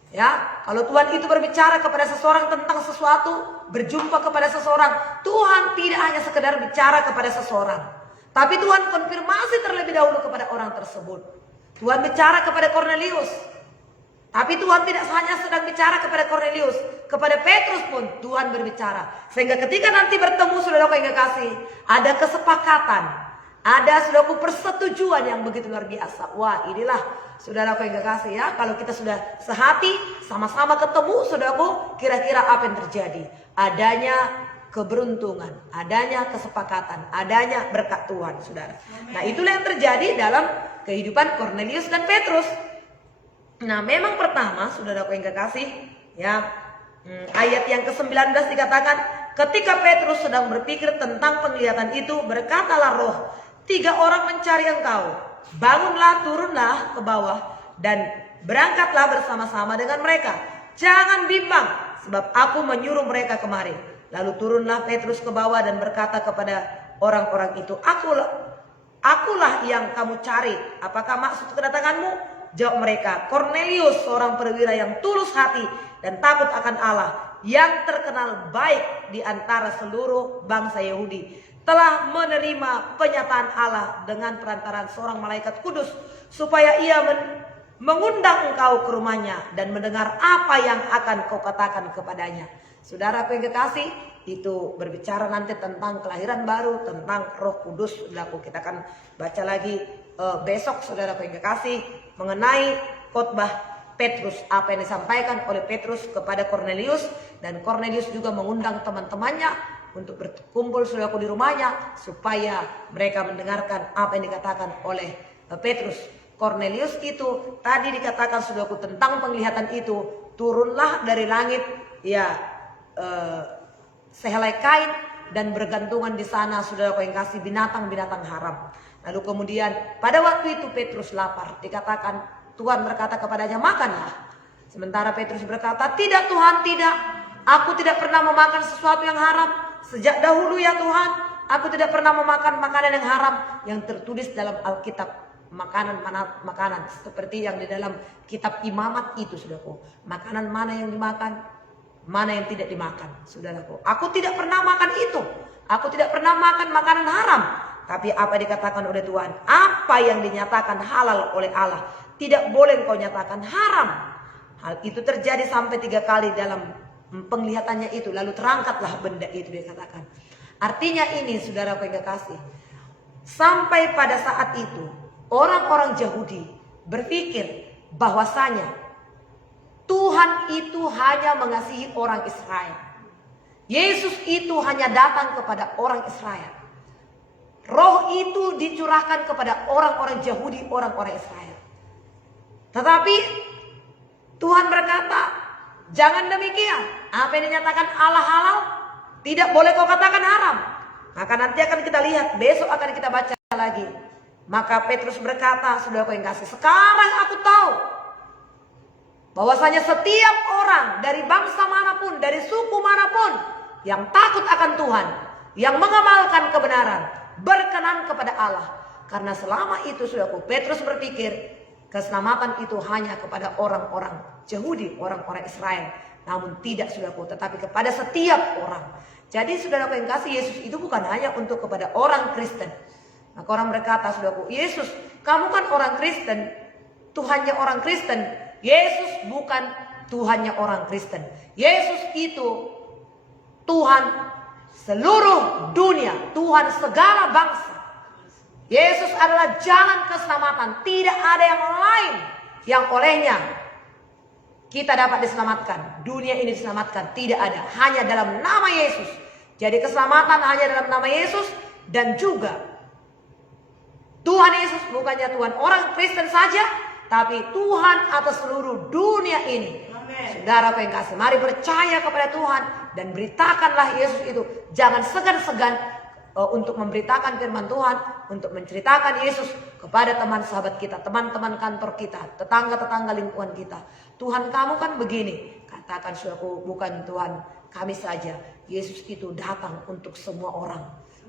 Ya, kalau Tuhan itu berbicara kepada seseorang tentang sesuatu, berjumpa kepada seseorang, Tuhan tidak hanya sekedar bicara kepada seseorang, tapi Tuhan konfirmasi terlebih dahulu kepada orang tersebut. Tuhan bicara kepada Kornelius, tapi Tuhan tidak hanya sedang bicara kepada Kornelius, kepada Petrus pun Tuhan berbicara. Sehingga ketika nanti bertemu, saudaraku yang kekasih, ada kesepakatan, ada saudaraku persetujuan yang begitu luar biasa. Wah, inilah saudaraku yang kekasih ya, kalau kita sudah sehati, sama-sama ketemu, saudaraku, kira-kira apa yang terjadi? Adanya keberuntungan, adanya kesepakatan, adanya berkat Tuhan, saudara. Nah, itulah yang terjadi dalam kehidupan Kornelius dan Petrus. Nah, memang pertama, saudaraku yang kekasih, ya, ayat yang ke-19 dikatakan, ketika Petrus sedang berpikir tentang penglihatan itu, berkatalah Roh, 3 orang mencari engkau. Bangunlah, turunlah ke bawah, dan berangkatlah bersama-sama dengan mereka. Jangan bimbang, sebab aku menyuruh mereka kemari. Lalu turunlah Petrus ke bawah dan berkata kepada orang-orang itu, Akulah yang kamu cari. Apakah maksud kedatanganmu? Jawab mereka, Kornelius, seorang perwira yang tulus hati dan takut akan Allah, yang terkenal baik di antara seluruh bangsa Yahudi, telah menerima penyataan Allah dengan perantaraan seorang malaikat kudus, supaya ia mengundang engkau ke rumahnya dan mendengar apa yang akan kau katakan kepadanya. Saudara yang kekasih, itu berbicara nanti tentang kelahiran baru, tentang Roh Kudus. Kita akan baca lagi besok, saudara yang kekasih, mengenai khotbah Petrus, apa yang disampaikan oleh Petrus kepada Kornelius, dan Kornelius juga mengundang teman-temannya untuk berkumpul saudaraku di rumahnya supaya mereka mendengarkan apa yang dikatakan oleh Petrus. Kornelius itu tadi dikatakan saudaraku tentang penglihatan itu, turunlah dari langit ya sehelai kain dan bergantungan di sana saudaraku yang kasih binatang-binatang haram. Lalu kemudian pada waktu itu Petrus lapar, dikatakan Tuhan berkata kepadanya, makanlah. Sementara Petrus berkata, tidak Tuhan, tidak. Aku tidak pernah memakan sesuatu yang haram. Sejak dahulu ya Tuhan, aku tidak pernah memakan makanan yang haram yang tertulis dalam Alkitab. Makanan seperti yang di dalam kitab Imamat itu, saudaraku. Makanan mana yang dimakan, mana yang tidak dimakan, saudaraku. Aku tidak pernah makan itu. Aku tidak pernah makan makanan haram. Tapi apa dikatakan oleh Tuhan, apa yang dinyatakan halal oleh Allah, tidak boleh kau nyatakan haram. Hal itu terjadi sampai 3 kali dalam penglihatannya itu. Lalu terangkatlah benda itu, dikatakan. Artinya ini, saudaraku yang kekasih, sampai pada saat itu orang-orang Yahudi berpikir bahwasanya Tuhan itu hanya mengasihi orang Israel. Yesus itu hanya datang kepada orang Israel. Roh itu dicurahkan kepada orang-orang Yahudi, orang-orang Israel. Tetapi Tuhan berkata, jangan demikian. Apa yang dinyatakan Allah halal, tidak boleh kau katakan haram. Maka nanti akan kita lihat, besok akan kita baca lagi. Maka Petrus berkata, saudaraku yang kasih, sekarang aku tahu bahwasanya setiap orang dari bangsa manapun, dari suku manapun yang takut akan Tuhan, yang mengamalkan kebenaran, berkenan kepada Allah. Karena selama itu, saudaraku, Petrus berpikir keselamatan itu hanya kepada orang-orang Yahudi, orang-orang Israel. namun tidak saudaraku, tetapi kepada setiap orang. Jadi saudaraku yang kasih, Yesus itu bukan hanya untuk kepada orang Kristen. Maka orang berkata, saudaraku, Yesus, kamu kan orang Kristen, Tuhannya orang Kristen. Yesus bukan Tuhannya orang Kristen. Yesus itu Tuhan seluruh dunia, Tuhan segala bangsa. Yesus adalah jalan keselamatan. Tidak ada yang lain yang olehnya kita dapat diselamatkan. Dunia ini diselamatkan. Tidak ada. Hanya dalam nama Yesus. Jadi keselamatan hanya dalam nama Yesus. Dan juga Tuhan Yesus bukannya Tuhan orang Kristen saja, tapi Tuhan atas seluruh dunia ini. Saudara yang kasih, mari percaya kepada Tuhan dan beritakanlah Yesus itu. Jangan segan-segan untuk memberitakan firman Tuhan, untuk menceritakan Yesus kepada teman sahabat kita, teman-teman kantor kita, tetangga-tetangga lingkungan kita. Tuhan kamu kan begini. Katakan, saudaraku, bukan Tuhan kami saja. Yesus itu datang untuk semua orang.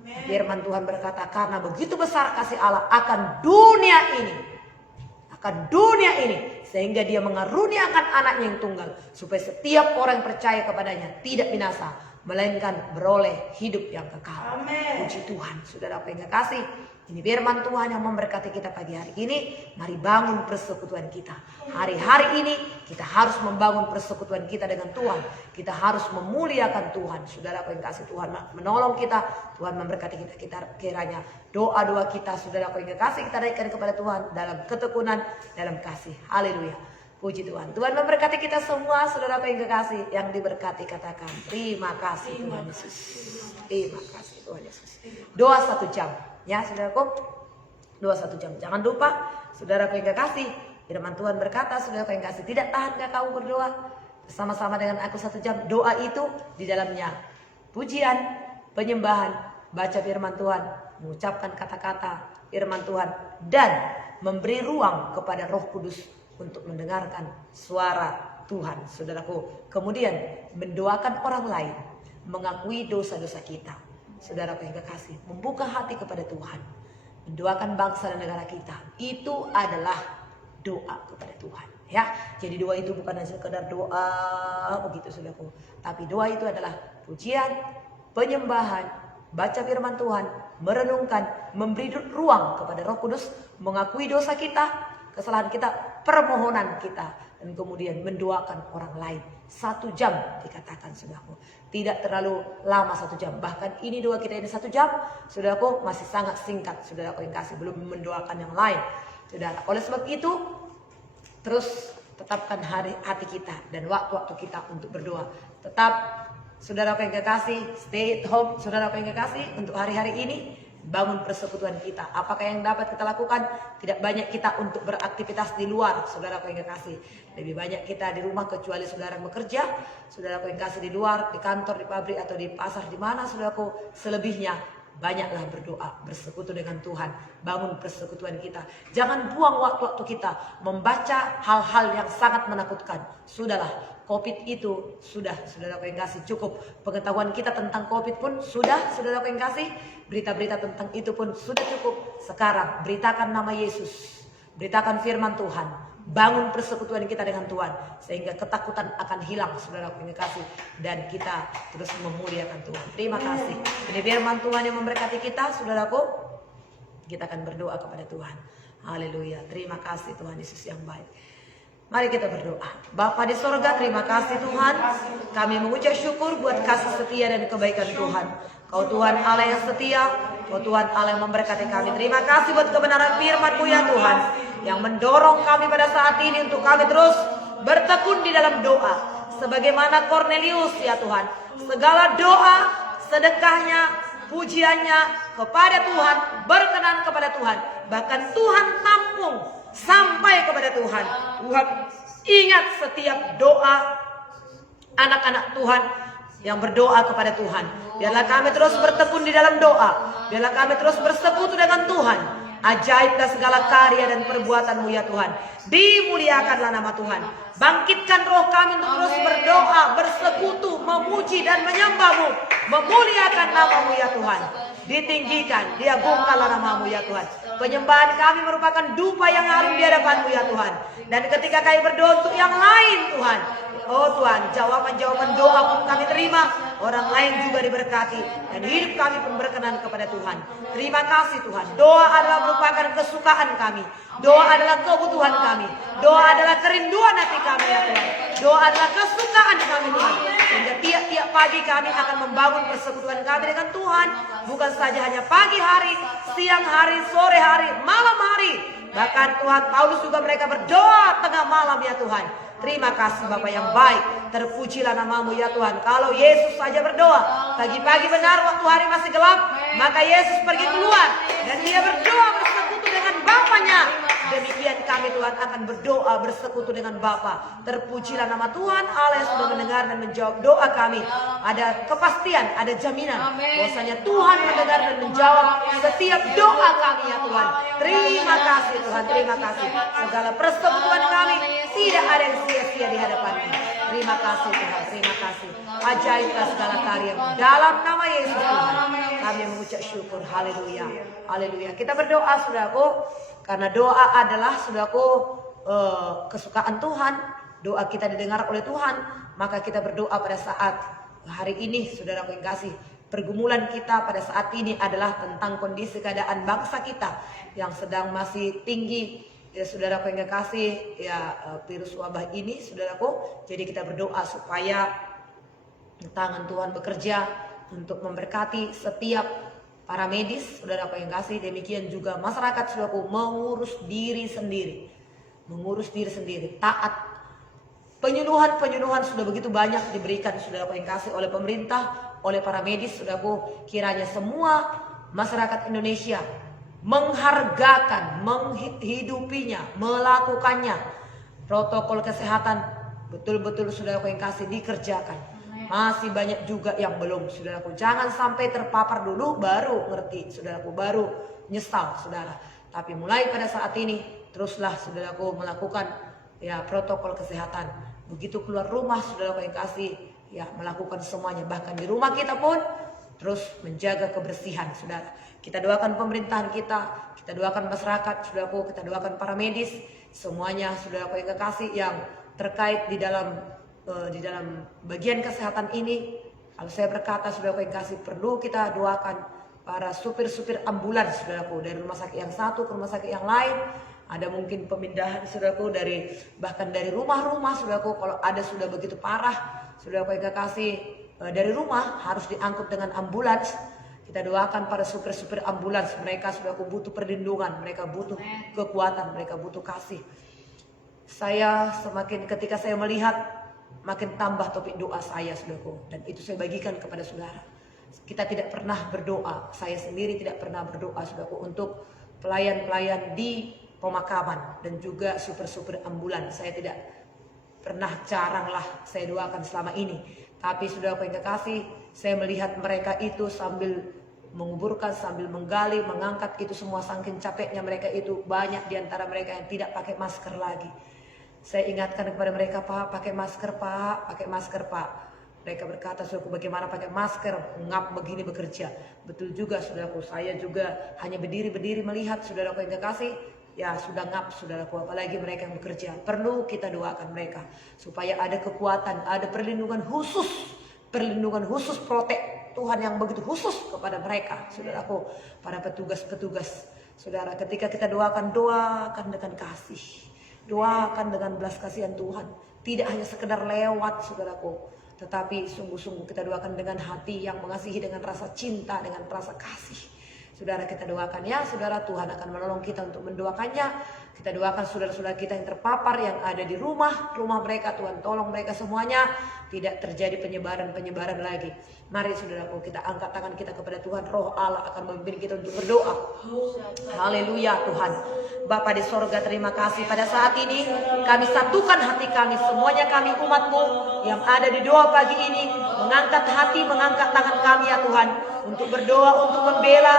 Firman Tuhan berkata, karena begitu besar kasih Allah akan dunia ini, sehingga dia mengaruniakan anaknya yang tunggal, supaya setiap orang yang percaya kepadanya tidak binasa, melainkan beroleh hidup yang kekal. Amin. Puji Tuhan. Saudara yang kasih, ini firman Tuhan yang memberkati kita pagi hari ini. Mari bangun persekutuan kita. Hari-hari ini kita harus membangun persekutuan kita dengan Tuhan. Kita harus memuliakan Tuhan. Saudara yang kasih, Tuhan menolong kita. Tuhan memberkati kita. Kita kiranya doa-doa kita, saudara yang kasih, kita naikkan kepada Tuhan dalam ketekunan, dalam kasih. Haleluya. Puji Tuhan. Tuhan memberkati kita semua, saudara yang kekasih, yang diberkati katakan terima kasih Tuhan Yesus. Terima kasih Tuhan Yesus. Doa 1 jam. Ya saudaraku, doa 1 jam. Jangan lupa, saudara yang kekasih, firman Tuhan berkata, saudara yang kasih, tidak tahankah kamu berdoa bersama-sama dengan aku 1 jam? Doa itu di dalamnya pujian, penyembahan, baca firman Tuhan, mengucapkan kata-kata firman Tuhan, dan memberi ruang kepada Roh Kudus untuk mendengarkan suara Tuhan, saudaraku. Kemudian mendoakan orang lain, mengakui dosa-dosa kita. Saudara yang kekasih, membuka hati kepada Tuhan, mendoakan bangsa dan negara kita, itu adalah doa kepada Tuhan. Ya, jadi doa itu bukan hanya sekedar doa begitu saudaraku, tapi doa itu adalah pujian, penyembahan, baca firman Tuhan, merenungkan, memberi ruang kepada Roh Kudus, mengakui dosa kita, kesalahan kita, permohonan kita, dan kemudian mendoakan orang lain. 1 jam dikatakan saudaraku. Tidak terlalu lama 1 jam. Bahkan ini doa kita ini 1 jam, saudaraku, masih sangat singkat. Saudaraku yang kasih, belum mendoakan yang lain. Saudara, oleh sebab itu, terus tetapkan hati kita dan waktu-waktu kita untuk berdoa. Tetap, saudaraku yang kekasih, stay at home, saudaraku yang kekasih, untuk hari-hari ini. Bangun persekutuan kita. Apakah yang dapat kita lakukan? Tidak banyak kita untuk beraktivitas di luar, saudaraku yang kekasih. Lebih banyak kita di rumah, kecuali saudara yang bekerja, saudaraku yang kasih, di luar, di kantor, di pabrik, atau di pasar, di mana saudaraku. Selebihnya banyaklah berdoa, bersekutu dengan Tuhan. Bangun persekutuan kita. Jangan buang waktu-waktu kita membaca hal-hal yang sangat menakutkan. Sudahlah, COVID itu sudah, saudaraku yang kasih, cukup. Pengetahuan kita tentang COVID pun sudah, saudaraku yang kasih. Berita-berita tentang itu pun sudah cukup. Sekarang beritakan nama Yesus, beritakan firman Tuhan, bangun persekutuan kita dengan Tuhan, sehingga ketakutan akan hilang, saudaraku yang kasih, dan kita terus memuliakan Tuhan. Terima kasih. Ini firman Tuhan yang memberkati kita, saudaraku. Kita akan berdoa kepada Tuhan. Haleluya. Terima kasih Tuhan Yesus yang baik. Mari kita berdoa. Bapa di sorga, terima kasih Tuhan. Kami mengucap syukur buat kasih setia dan kebaikan Tuhan. Kau Tuhan Allah yang setia, Kau Tuhan Allah yang memberkati kami. Terima kasih buat kebenaran firman-Mu ya Tuhan, yang mendorong kami pada saat ini untuk kami terus bertekun di dalam doa. Sebagaimana Kornelius ya Tuhan, segala doa, sedekahnya, pujiannya kepada Tuhan, berkenan kepada Tuhan. Bahkan Tuhan tampung sampai kepada Tuhan. Tuhan ingat setiap doa anak-anak Tuhan yang berdoa kepada Tuhan. Biarlah kami terus bertekun di dalam doa. Biarlah kami terus bersekutu dengan Tuhan. Ajaiblah segala karya dan perbuatan-Mu ya Tuhan. Dimuliakanlah nama Tuhan. Bangkitkan roh kami untuk terus berdoa, bersekutu, memuji dan menyembah-Mu. Memuliakan nama-Mu ya Tuhan. Ditinggikan, diagungkanlah nama-Mu ya Tuhan. Penyembahan kami merupakan dupa yang harum di hadapan-Mu ya Tuhan. Dan ketika kami berdoa untuk yang lain Tuhan, oh Tuhan, jawaban-jawaban doa pun kami terima, orang lain juga diberkati, dan hidup kami pun berkenan kepada Tuhan. Terima kasih Tuhan. Doa adalah merupakan kesukaan kami. Doa adalah kebutuhan kami. Doa adalah kerinduan hati kami ya Tuhan. Doa adalah kesukaan kami Tuhan. Sehingga tiap-tiap pagi kami akan membangun persekutuan kami dengan Tuhan. Bukan saja hanya pagi hari, siang hari, sore hari, malam hari. Bahkan Tuhan Paulus juga mereka berdoa tengah malam ya Tuhan. Terima kasih Bapa yang baik. Terpujilah nama-Mu ya Tuhan. Kalau Yesus saja berdoa pagi-pagi benar waktu hari masih gelap, maka Yesus pergi keluar dan Dia berdoa bersekutu dengan Bapanya. Demikian kami Tuhan akan berdoa bersekutu dengan Bapa. Terpujilah nama Tuhan Allah yang sudah mendengar dan menjawab doa kami. Ada kepastian, ada jaminan bahwasanya Tuhan mendengar dan menjawab setiap doa kami ya Tuhan. Terima kasih Tuhan, terima kasih. Segala persekutuan kami tidak ada yang sia-sia di hadapan-Mu. Terima kasih Tuhan, terima kasih. Ajaiblah segala karya dalam nama Yesus Tuhan. Kami mengucap syukur. Haleluya, haleluya. Kita berdoa saudaraku, karena doa adalah saudaraku kesukaan Tuhan. Doa kita didengar oleh Tuhan. Maka kita berdoa pada saat hari ini saudaraku yang kasih. Pergumulan kita pada saat ini adalah tentang kondisi keadaan bangsa kita yang sedang masih tinggi ya saudaraku yang kasih ya virus wabah ini saudaraku. Jadi kita berdoa supaya tangan Tuhan bekerja untuk memberkati setiap para medis saudaraku yang kasih. Demikian juga masyarakat saudaraku mengurus diri sendiri, taat. Penyuluhan sudah begitu banyak diberikan saudaraku yang kasih oleh pemerintah, oleh para medis saudaraku. Kiranya semua masyarakat Indonesia menghargakan, menghidupinya, melakukannya. Protokol kesehatan betul-betul saudaraku yang kasih dikerjakan. Masih banyak juga yang belum saudaraku. Jangan sampai terpapar dulu baru ngerti saudaraku, baru nyesal saudara. Tapi mulai pada saat ini teruslah saudaraku melakukan ya protokol kesehatan. Begitu keluar rumah saudaraku yang kasih ya melakukan semuanya. Bahkan di rumah kita pun terus menjaga kebersihan saudara. Kita doakan pemerintahan kita doakan masyarakat saudaraku, kita doakan para medis, semuanya saudaraku yang kekasih yang terkait di dalam bagian kesehatan ini. Kalau saya berkata saudaraku yang kasih, perlu kita doakan para supir-supir ambulans saudaraku, dari rumah sakit yang satu ke rumah sakit yang lain. Ada mungkin pemindahan saudaraku bahkan dari rumah-rumah saudaraku. Kalau ada sudah begitu parah saudaraku yang kekasih, dari rumah harus diangkut dengan ambulans. Kita doakan para supir-supir ambulans, mereka saudaraku butuh perlindungan, mereka butuh kekuatan, mereka butuh kasih. Saya ketika saya melihat, makin tambah topik doa saya saudaraku, dan itu saya bagikan kepada saudara. Kita tidak pernah berdoa, saya sendiri tidak pernah berdoa saudaraku untuk pelayan-pelayan di pemakaman dan juga supir-supir ambulans. Saya tidak pernah, jaranglah saya doakan selama ini. Tapi saudaraku yang kekasih, saya melihat mereka itu sambil menguburkan, sambil menggali, mengangkat itu semua, saking capeknya mereka itu. Banyak diantara mereka yang tidak pakai masker lagi. Saya ingatkan kepada mereka, Pak, pakai masker Pak, pakai masker Pak. Mereka berkata, saudaraku, bagaimana pakai masker, ngap begini bekerja. Betul juga saudaraku, saya juga hanya berdiri melihat saudaraku yang kekasih. Ya sudah ngap saudaraku, apalagi mereka yang bekerja. Perlu kita doakan mereka supaya ada kekuatan, ada perlindungan khusus protek Tuhan yang begitu khusus kepada mereka saudaraku, para petugas-petugas. Saudara, ketika kita doakan dengan kasih, doakan dengan belas kasihan Tuhan. Tidak hanya sekedar lewat saudaraku, tetapi sungguh-sungguh kita doakan dengan hati yang mengasihi, dengan rasa cinta, dengan rasa kasih. Saudara, kita doakan ya saudara, Tuhan akan menolong kita untuk mendoakannya. Kita doakan saudara-saudara kita yang terpapar, yang ada di rumah mereka. Tuhan tolong mereka semuanya, tidak terjadi penyebaran lagi. Mari saudaraku, kita angkat tangan kita kepada Tuhan. Roh Allah akan memimpin kita untuk berdoa. Haleluya Tuhan. Bapa di sorga, terima kasih pada saat ini kami satukan hati kami, semuanya kami umat-Mu yang ada di doa pagi ini, mengangkat hati, mengangkat tangan kami ya Tuhan, untuk berdoa, untuk membela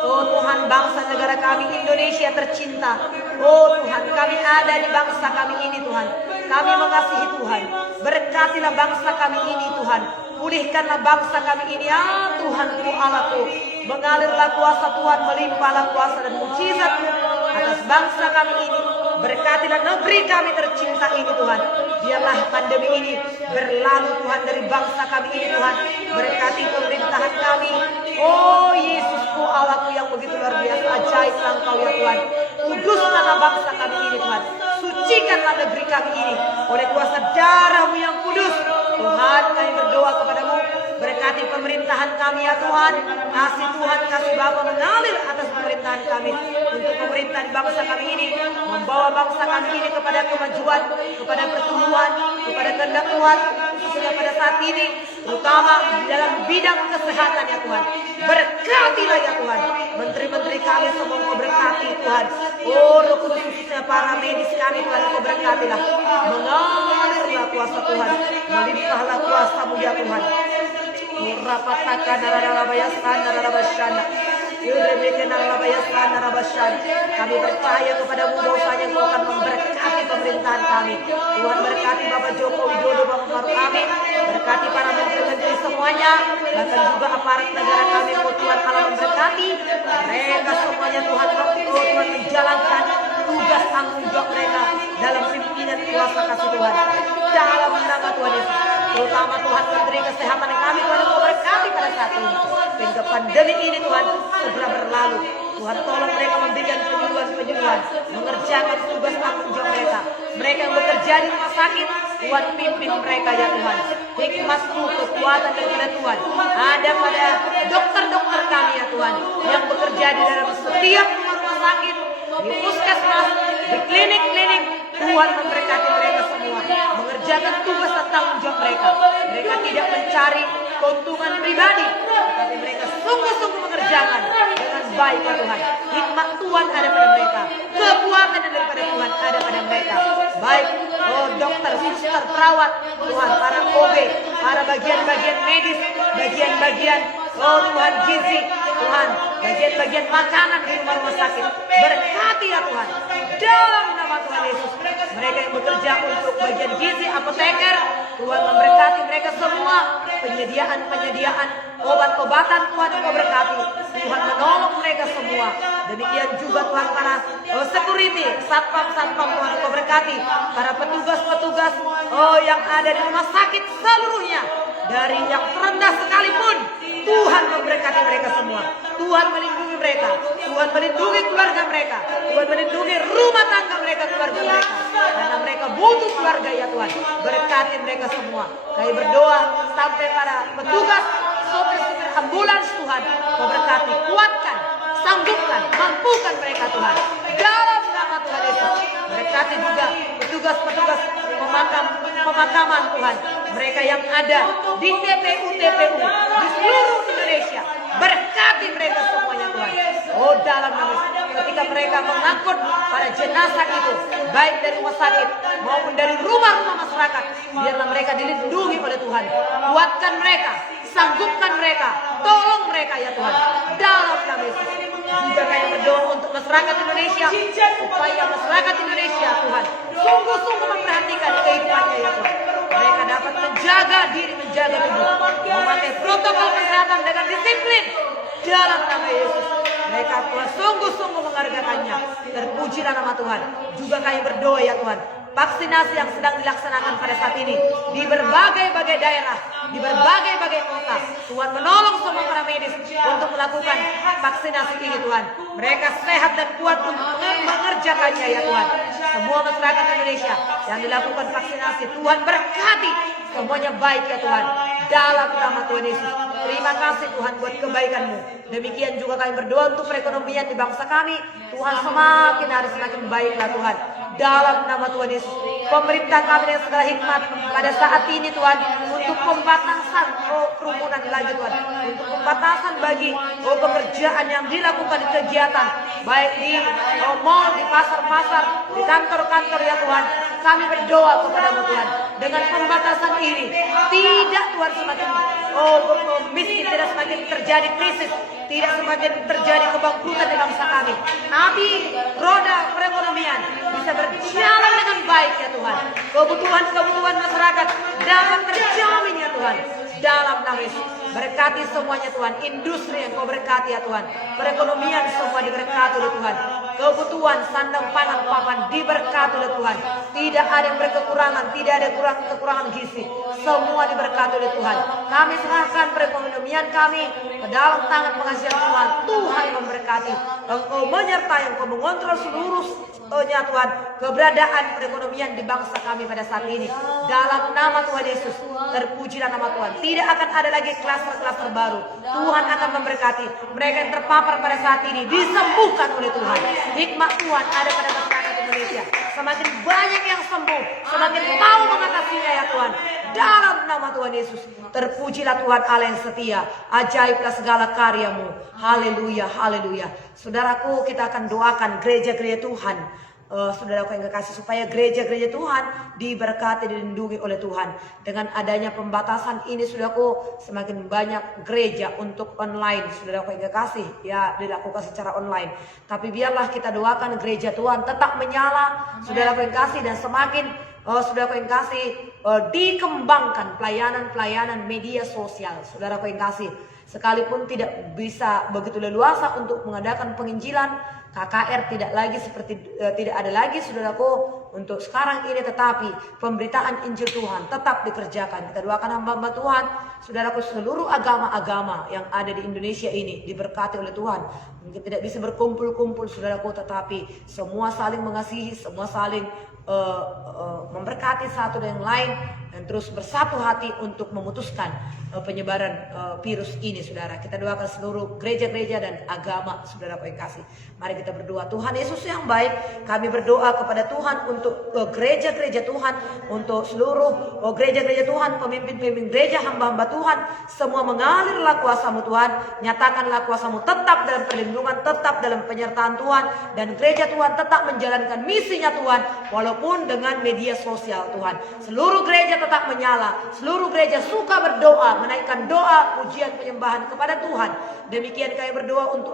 oh Tuhan, bangsa negara kami Indonesia tercinta. Oh Tuhan, kami ada di bangsa kami ini Tuhan. Kami mengasihi Tuhan. Berkatilah bangsa kami ini Tuhan. Pulihkanlah bangsa kami ini ya Tuhanku Allahku. Mengalirlah kuasa Tuhan, melimpahlah kuasa dan mujizat atas bangsa kami ini. Berkatilah negeri kami tercinta ini Tuhan. Biarlah pandemi ini berlalu Tuhan dari bangsa kami ini Tuhan. Berkati pemerintahan kami. Oh Yesusku Allahku yang begitu luar biasa, ajaiblah Engkau ya Tuhan. Kuduskanlah bangsa kami ini Tuhan. Sucikanlah negeri kami ini oleh kuasa darah-Mu yang kudus. Tuhan, kami berdoa kepadamu, berkati pemerintahan kami ya Tuhan. Kasih Tuhan, kasih Bapa mengalir atas pemerintahan kami, untuk pemerintahan bangsa kami ini, membawa bangsa kami ini kepada kemajuan, kepada pertumbuhan, kepada kehendak Tuhan, khususnya pada saat ini, terutama di dalam bidang kesehatan ya Tuhan. Berkatilah ya Tuhan, menteri-menteri kami semua Engkau berkati Tuhan. Oh Roh Kudus, khususnya para medis kami Tuhan, Engkau berkatilah. Mengalirlah kuasa Tuhan, melimpahlah kuasa-Mu ya Tuhan. Rapataka nararabayasana nararabashana. Kami percaya kepadamu bahwasanya Engkau akan memberkati pemerintahan kami. Tuhan berkati Bapak Joko Widodo, Bapak Maruf Amin, berkati para menteri-menteri semuanya, bahkan juga aparat negara kami. Engkau Tuhan Allah memberkati mereka semuanya Tuhan. Engkau Tuhan menjalankan tugas tanggung jawab mereka dalam pimpinan kuasa kasih Tuhan. Dalam nama Tuhan Yesus, terutama Tuhan Menteri Kesehatan kami Tuhan, Engkau berkati pada saat ini, sehingga pandemi ini Tuhan segera berlalu. Tuhan tolong mereka memberikan penyuluhan, mengerjakan tugas tanggung jawab mereka. Mereka yang bekerja di rumah sakit, Tuhan pimpin mereka ya Tuhan. Hikmat-Mu, kekuatan daripada Tuhan ada pada dokter-dokter kami ya Tuhan, yang bekerja di dalam setiap rumah sakit, di puskesmas, di klinik-klinik. Tuhan memberkati mereka semua, mengerjakan tugas dan tanggung jawab mereka. Mereka tidak mencari keuntungan pribadi, tapi mereka sungguh-sungguh mengerjakan dengan baik ya Tuhan. Hikmat Tuhan ada pada mereka, kekuatan daripada Tuhan ada pada mereka. Baik, oh dokter, suster, perawat, Tuhan, para OB, para bagian-bagian medis, bagian-bagian, oh Tuhan, gizi, Tuhan, bagian-bagian makanan di rumah sakit. Berkati ya Tuhan, dalam nama Tuhan Yesus. Mereka yang bekerja untuk bagian gizi, apoteker, Tuhan memberkati mereka semua. Penyediaan obat-obatan Tuhan Engkau berkati. Tuhan menolong mereka semua. Demikian juga Tuhan para security, satpam-satpam Tuhan Engkau berkati. Para petugas-petugas yang ada di rumah sakit seluruhnya, dari yang terendah sekalipun, Tuhan memberkati mereka semua. Tuhan melindungi mereka, Tuhan melindungi keluarga mereka, Tuhan melindungi rumah tangga mereka, keluarga mereka, karena mereka butuh keluarga ya Tuhan. Berkati mereka semua. Kami berdoa sampai para petugas, sopir-sopir ambulans Tuhan, Kau berkati, kuatkan, sanggupkan, mampukan mereka Tuhan. Dalam nama Tuhan Yesus. Berkati juga petugas-petugas pemakaman Tuhan, mereka yang ada di TPU-TPU di seluruh Indonesia. Berkati mereka semuanya Tuhan. Oh dalam nama Yesus, ketika mereka mengangkut para jenazah itu, baik dari rumah sakit maupun dari rumah-rumah masyarakat, biarlah mereka dilindungi oleh Tuhan. Kuatkan mereka, sanggupkan mereka, tolong mereka ya Tuhan. Dalam nama Yesus. Juga kami berdoa untuk masyarakat Indonesia, supaya masyarakat Indonesia Tuhan sungguh-sungguh memperhatikan kehidupannya ya Tuhan. Mereka dapat menjaga diri, menjaga tubuh, memakai protokol kesehatan dengan disiplin. Dalam nama Yesus, mereka Tuhan sungguh-sungguh menghargainya. Terpujilah nama Tuhan. Juga kami berdoa ya Tuhan, vaksinasi yang sedang dilaksanakan pada saat ini di berbagai-bagai daerah, di berbagai-bagai kota, Tuhan menolong semua para medis untuk melakukan vaksinasi ini Tuhan. Mereka sehat dan kuat untuk mengerjakannya ya Tuhan. Semua masyarakat Indonesia yang dilakukan vaksinasi, Tuhan berkati semuanya baik ya Tuhan. Dalam nama Tuhan Yesus. Terima kasih Tuhan buat kebaikan-Mu. Demikian juga kami berdoa untuk perekonomian di bangsa kami. Tuhan semakin hari semakin baiklah Tuhan. Dalam nama Tuhan Yesus. Pemerintah kami dengan segala hikmat pada saat ini Tuhan, untuk pembatasan kerumunan lagi Tuhan, untuk pembatasan bagi pekerjaan yang dilakukan di kegiatan, baik di mall, di pasar-pasar, di kantor-kantor ya Tuhan. Kami berdoa kepada-Mu Tuhan, dengan pembatasan ini tidak Tuhan semakin miskin, tidak semakin terjadi krisis, tidak semakin terjadi kebangkrutan di bangsa kami, tapi roda perekonomian bisa berjalan dengan baik ya Tuhan. Kebutuhan masyarakat dapat terjamin ya Tuhan. dalam nama Yesus. Berkati semuanya Tuhan, industri yang Kau berkati ya Tuhan, perekonomian semua diberkati oleh Tuhan, kebutuhan sandang pangan papan diberkati oleh Tuhan. Tidak ada yang berkekurangan, tidak ada kekurangan gizi, semua diberkati oleh Tuhan. Kami serahkan perekonomian kami ke dalam tangan pengasihan Tuhan. Tuhan memberkati, Engkau menyertai, Engkau mengontrol seluruh Tuhan, keberadaan perekonomian di bangsa kami pada saat ini. Dalam nama Tuhan Yesus, terpujilah nama Tuhan. Tidak akan ada lagi klaster-klaster baru. Tuhan akan memberkati mereka yang terpapar pada saat ini, disembuhkan oleh Tuhan. Hikmat Tuhan ada pada masyarakat Indonesia. Semakin banyak yang sembuh, semakin mau mengatasinya ya Tuhan. Dalam nama Tuhan Yesus, terpujilah Tuhan Allah yang setia. Ajaiblah segala karya-Mu. Haleluya, haleluya. Saudaraku, kita akan doakan gereja-gereja Tuhan. Saudaraku yang kekasih, supaya gereja-gereja Tuhan diberkati, dilindungi oleh Tuhan. Dengan adanya pembatasan ini, saudaraku, semakin banyak gereja untuk online, saudaraku yang kekasih, ya dilakukan secara online. Tapi biarlah kita doakan gereja Tuhan tetap menyala, saudaraku yang kasih, dan semakin saudaraku yang kasih dikembangkan pelayanan-pelayanan media sosial, saudaraku yang kasih. Sekalipun tidak bisa begitu leluasa untuk mengadakan penginjilan, KKR tidak ada lagi saudaraku untuk sekarang ini, tetapi pemberitaan Injil Tuhan tetap dikerjakan. Kita doakan hamba-hamba Tuhan, saudaraku, seluruh agama-agama yang ada di Indonesia ini diberkati oleh Tuhan. Mungkin tidak bisa berkumpul-kumpul saudaraku, tetapi semua saling mengasihi, semua saling memberkati satu dan yang lain, dan terus bersatu hati untuk memutuskan penyebaran virus ini, saudara. Kita doakan seluruh gereja-gereja dan agama, saudara yang kasih. Mari kita berdoa. Tuhan Yesus yang baik, kami berdoa kepada Tuhan untuk gereja-gereja Tuhan, untuk seluruh gereja-gereja Tuhan, pemimpin-pemimpin gereja, hamba-hamba Tuhan, semua mengalirlah kuasa-Mu Tuhan. Nyatakanlah kuasa-Mu tetap dalam perlindungan, tetap dalam penyertaan Tuhan, dan gereja Tuhan tetap menjalankan misinya Tuhan, walaupun dengan media sosial Tuhan. Seluruh gereja tetap menyala, seluruh gereja suka berdoa, menaikkan doa, pujian, penyembahan kepada Tuhan. Demikian kami berdoa untuk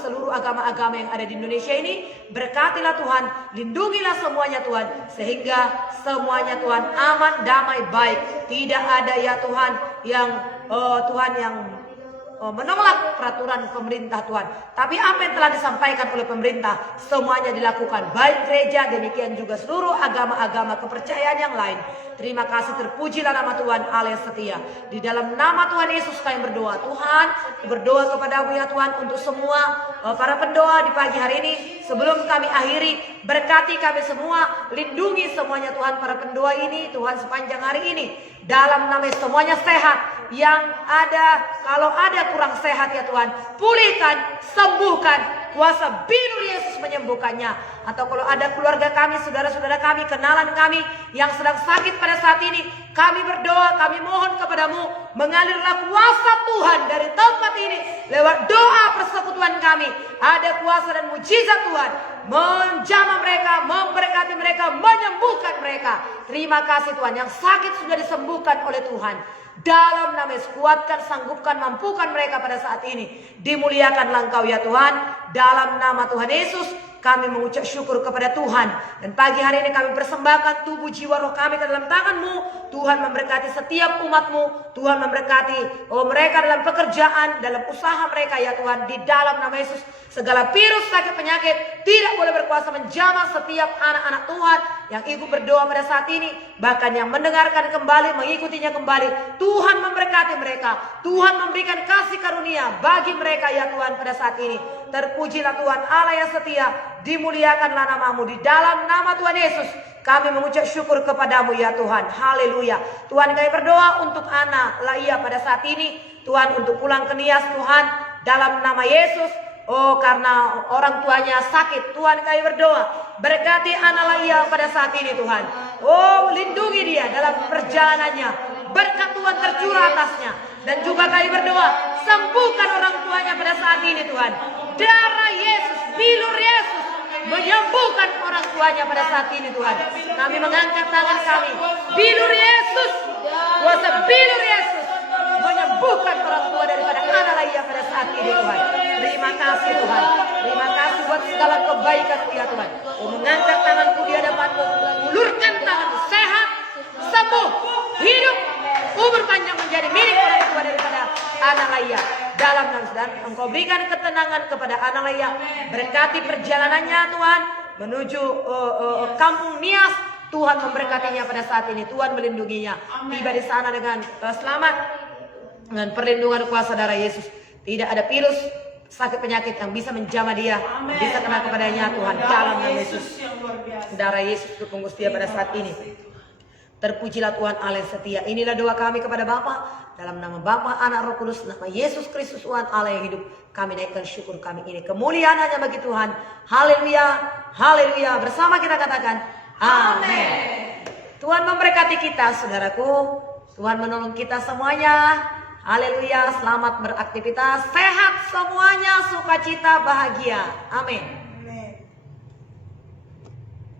seluruh agama-agama yang ada di Indonesia ini. Berkatilah Tuhan, lindungilah semuanya Tuhan, sehingga semuanya Tuhan aman, damai, baik. Tidak ada ya Tuhan yang menolak peraturan pemerintah Tuhan. Tapi apa yang telah disampaikan oleh pemerintah, semuanya dilakukan. Baik gereja, demikian juga seluruh agama-agama kepercayaan yang lain. Terima kasih, terpujilah nama Tuhan Allah yang setia. Di dalam nama Tuhan Yesus kami berdoa. Tuhan, berdoa kepada-Mu ya Tuhan untuk semua para pendoa di pagi hari ini. Sebelum kami akhiri, berkati kami semua, lindungi semuanya Tuhan, para pendoa ini Tuhan sepanjang hari ini. Dalam nama semuanya sehat. Yang ada, kalau ada kurang sehat ya Tuhan, pulihkan, sembuhkan. Kuasa binur Yesus menyembuhkannya. Atau kalau ada keluarga kami, saudara-saudara kami, kenalan kami yang sedang sakit pada saat ini, kami berdoa, kami mohon kepada-Mu, mengalirlah kuasa Tuhan dari tempat ini lewat doa persekutuan kami. Ada kuasa dan mujizat Tuhan menjamah mereka, memberkati mereka, menyembuhkan mereka. Terima kasih Tuhan, yang sakit sudah disembuhkan oleh Tuhan. Dalam nama Yesus, kuatkan, sanggupkan, mampukan mereka pada saat ini. Dimuliakanlah Engkau ya Tuhan. Dalam nama Tuhan Yesus, kami mengucap syukur kepada Tuhan. Dan pagi hari ini kami persembahkan tubuh, jiwa, roh kami ke dalam tangan-Mu. Tuhan memberkati setiap umat-Mu. Tuhan memberkati mereka dalam pekerjaan, dalam usaha mereka ya Tuhan. Di dalam nama Yesus, segala virus, sakit, penyakit tidak boleh berkuasa menjamah setiap anak-anak Tuhan yang ikut berdoa pada saat ini. Bahkan yang mendengarkan kembali, mengikutinya kembali. Tuhan memberkati mereka. Tuhan memberikan kasih karunia bagi mereka ya Tuhan pada saat ini. Terpujilah Tuhan Allah yang setia. Dimuliakanlah nama-Mu. Di dalam nama Tuhan Yesus kami mengucap syukur kepada-Mu ya Tuhan. Haleluya. Tuhan, kami berdoa untuk anak Laia pada saat ini. Tuhan, untuk pulang ke Nias Tuhan, dalam nama Yesus. Karena orang tuanya sakit, Tuhan kami berdoa, berkati anak Laia pada saat ini Tuhan. Lindungi dia dalam perjalanannya. Berkat Tuhan tercurah atasnya. Dan juga kami berdoa, sembuhkan orang tuanya pada saat ini Tuhan. Darah Yesus, bilur Yesus menyembuhkan orang tuanya pada saat ini Tuhan. Kami mengangkat tangan kami. Bilur Yesus, kuasa bilur Yesus menyembuhkan orang tua daripada anak Laia pada saat ini Tuhan. Terima kasih Tuhan. Terima kasih buat segala kebaikan-Mu ya Tuhan. Mengangkat tanganku di hadapan-Mu, ulurkan tangan, sehat, sembuh, hidup, umur panjang menjadi milik orang tua daripada Analia. Dalam nama dan Engkau berikan ketenangan kepada Analia. Berkati perjalanannya Tuhan menuju kampung Nias. Tuhan memberkatinya pada saat ini. Tuhan melindunginya. Tiba di sana dengan selamat. Dengan perlindungan kuasa darah Yesus. Tidak ada virus, sakit penyakit yang bisa menjamah dia. Bisa kena kepadanya Tuhan. Dalam nama Yesus. Darah Yesus berpunggus dia pada saat ini. Terpujilah Tuhan Allah yang setia. Inilah doa kami kepada Bapa. Dalam nama Bapa, Anak, Roh Kudus, nama Yesus Kristus Tuhan Allah yang hidup. Kami naikkan syukur kami ini. Kemuliaan hanya bagi Tuhan. Haleluya. Haleluya. Bersama kita katakan amin. Tuhan memberkati kita, saudaraku. Tuhan menolong kita semuanya. Haleluya. Selamat beraktivitas. Sehat semuanya. Sukacita, bahagia. Amin.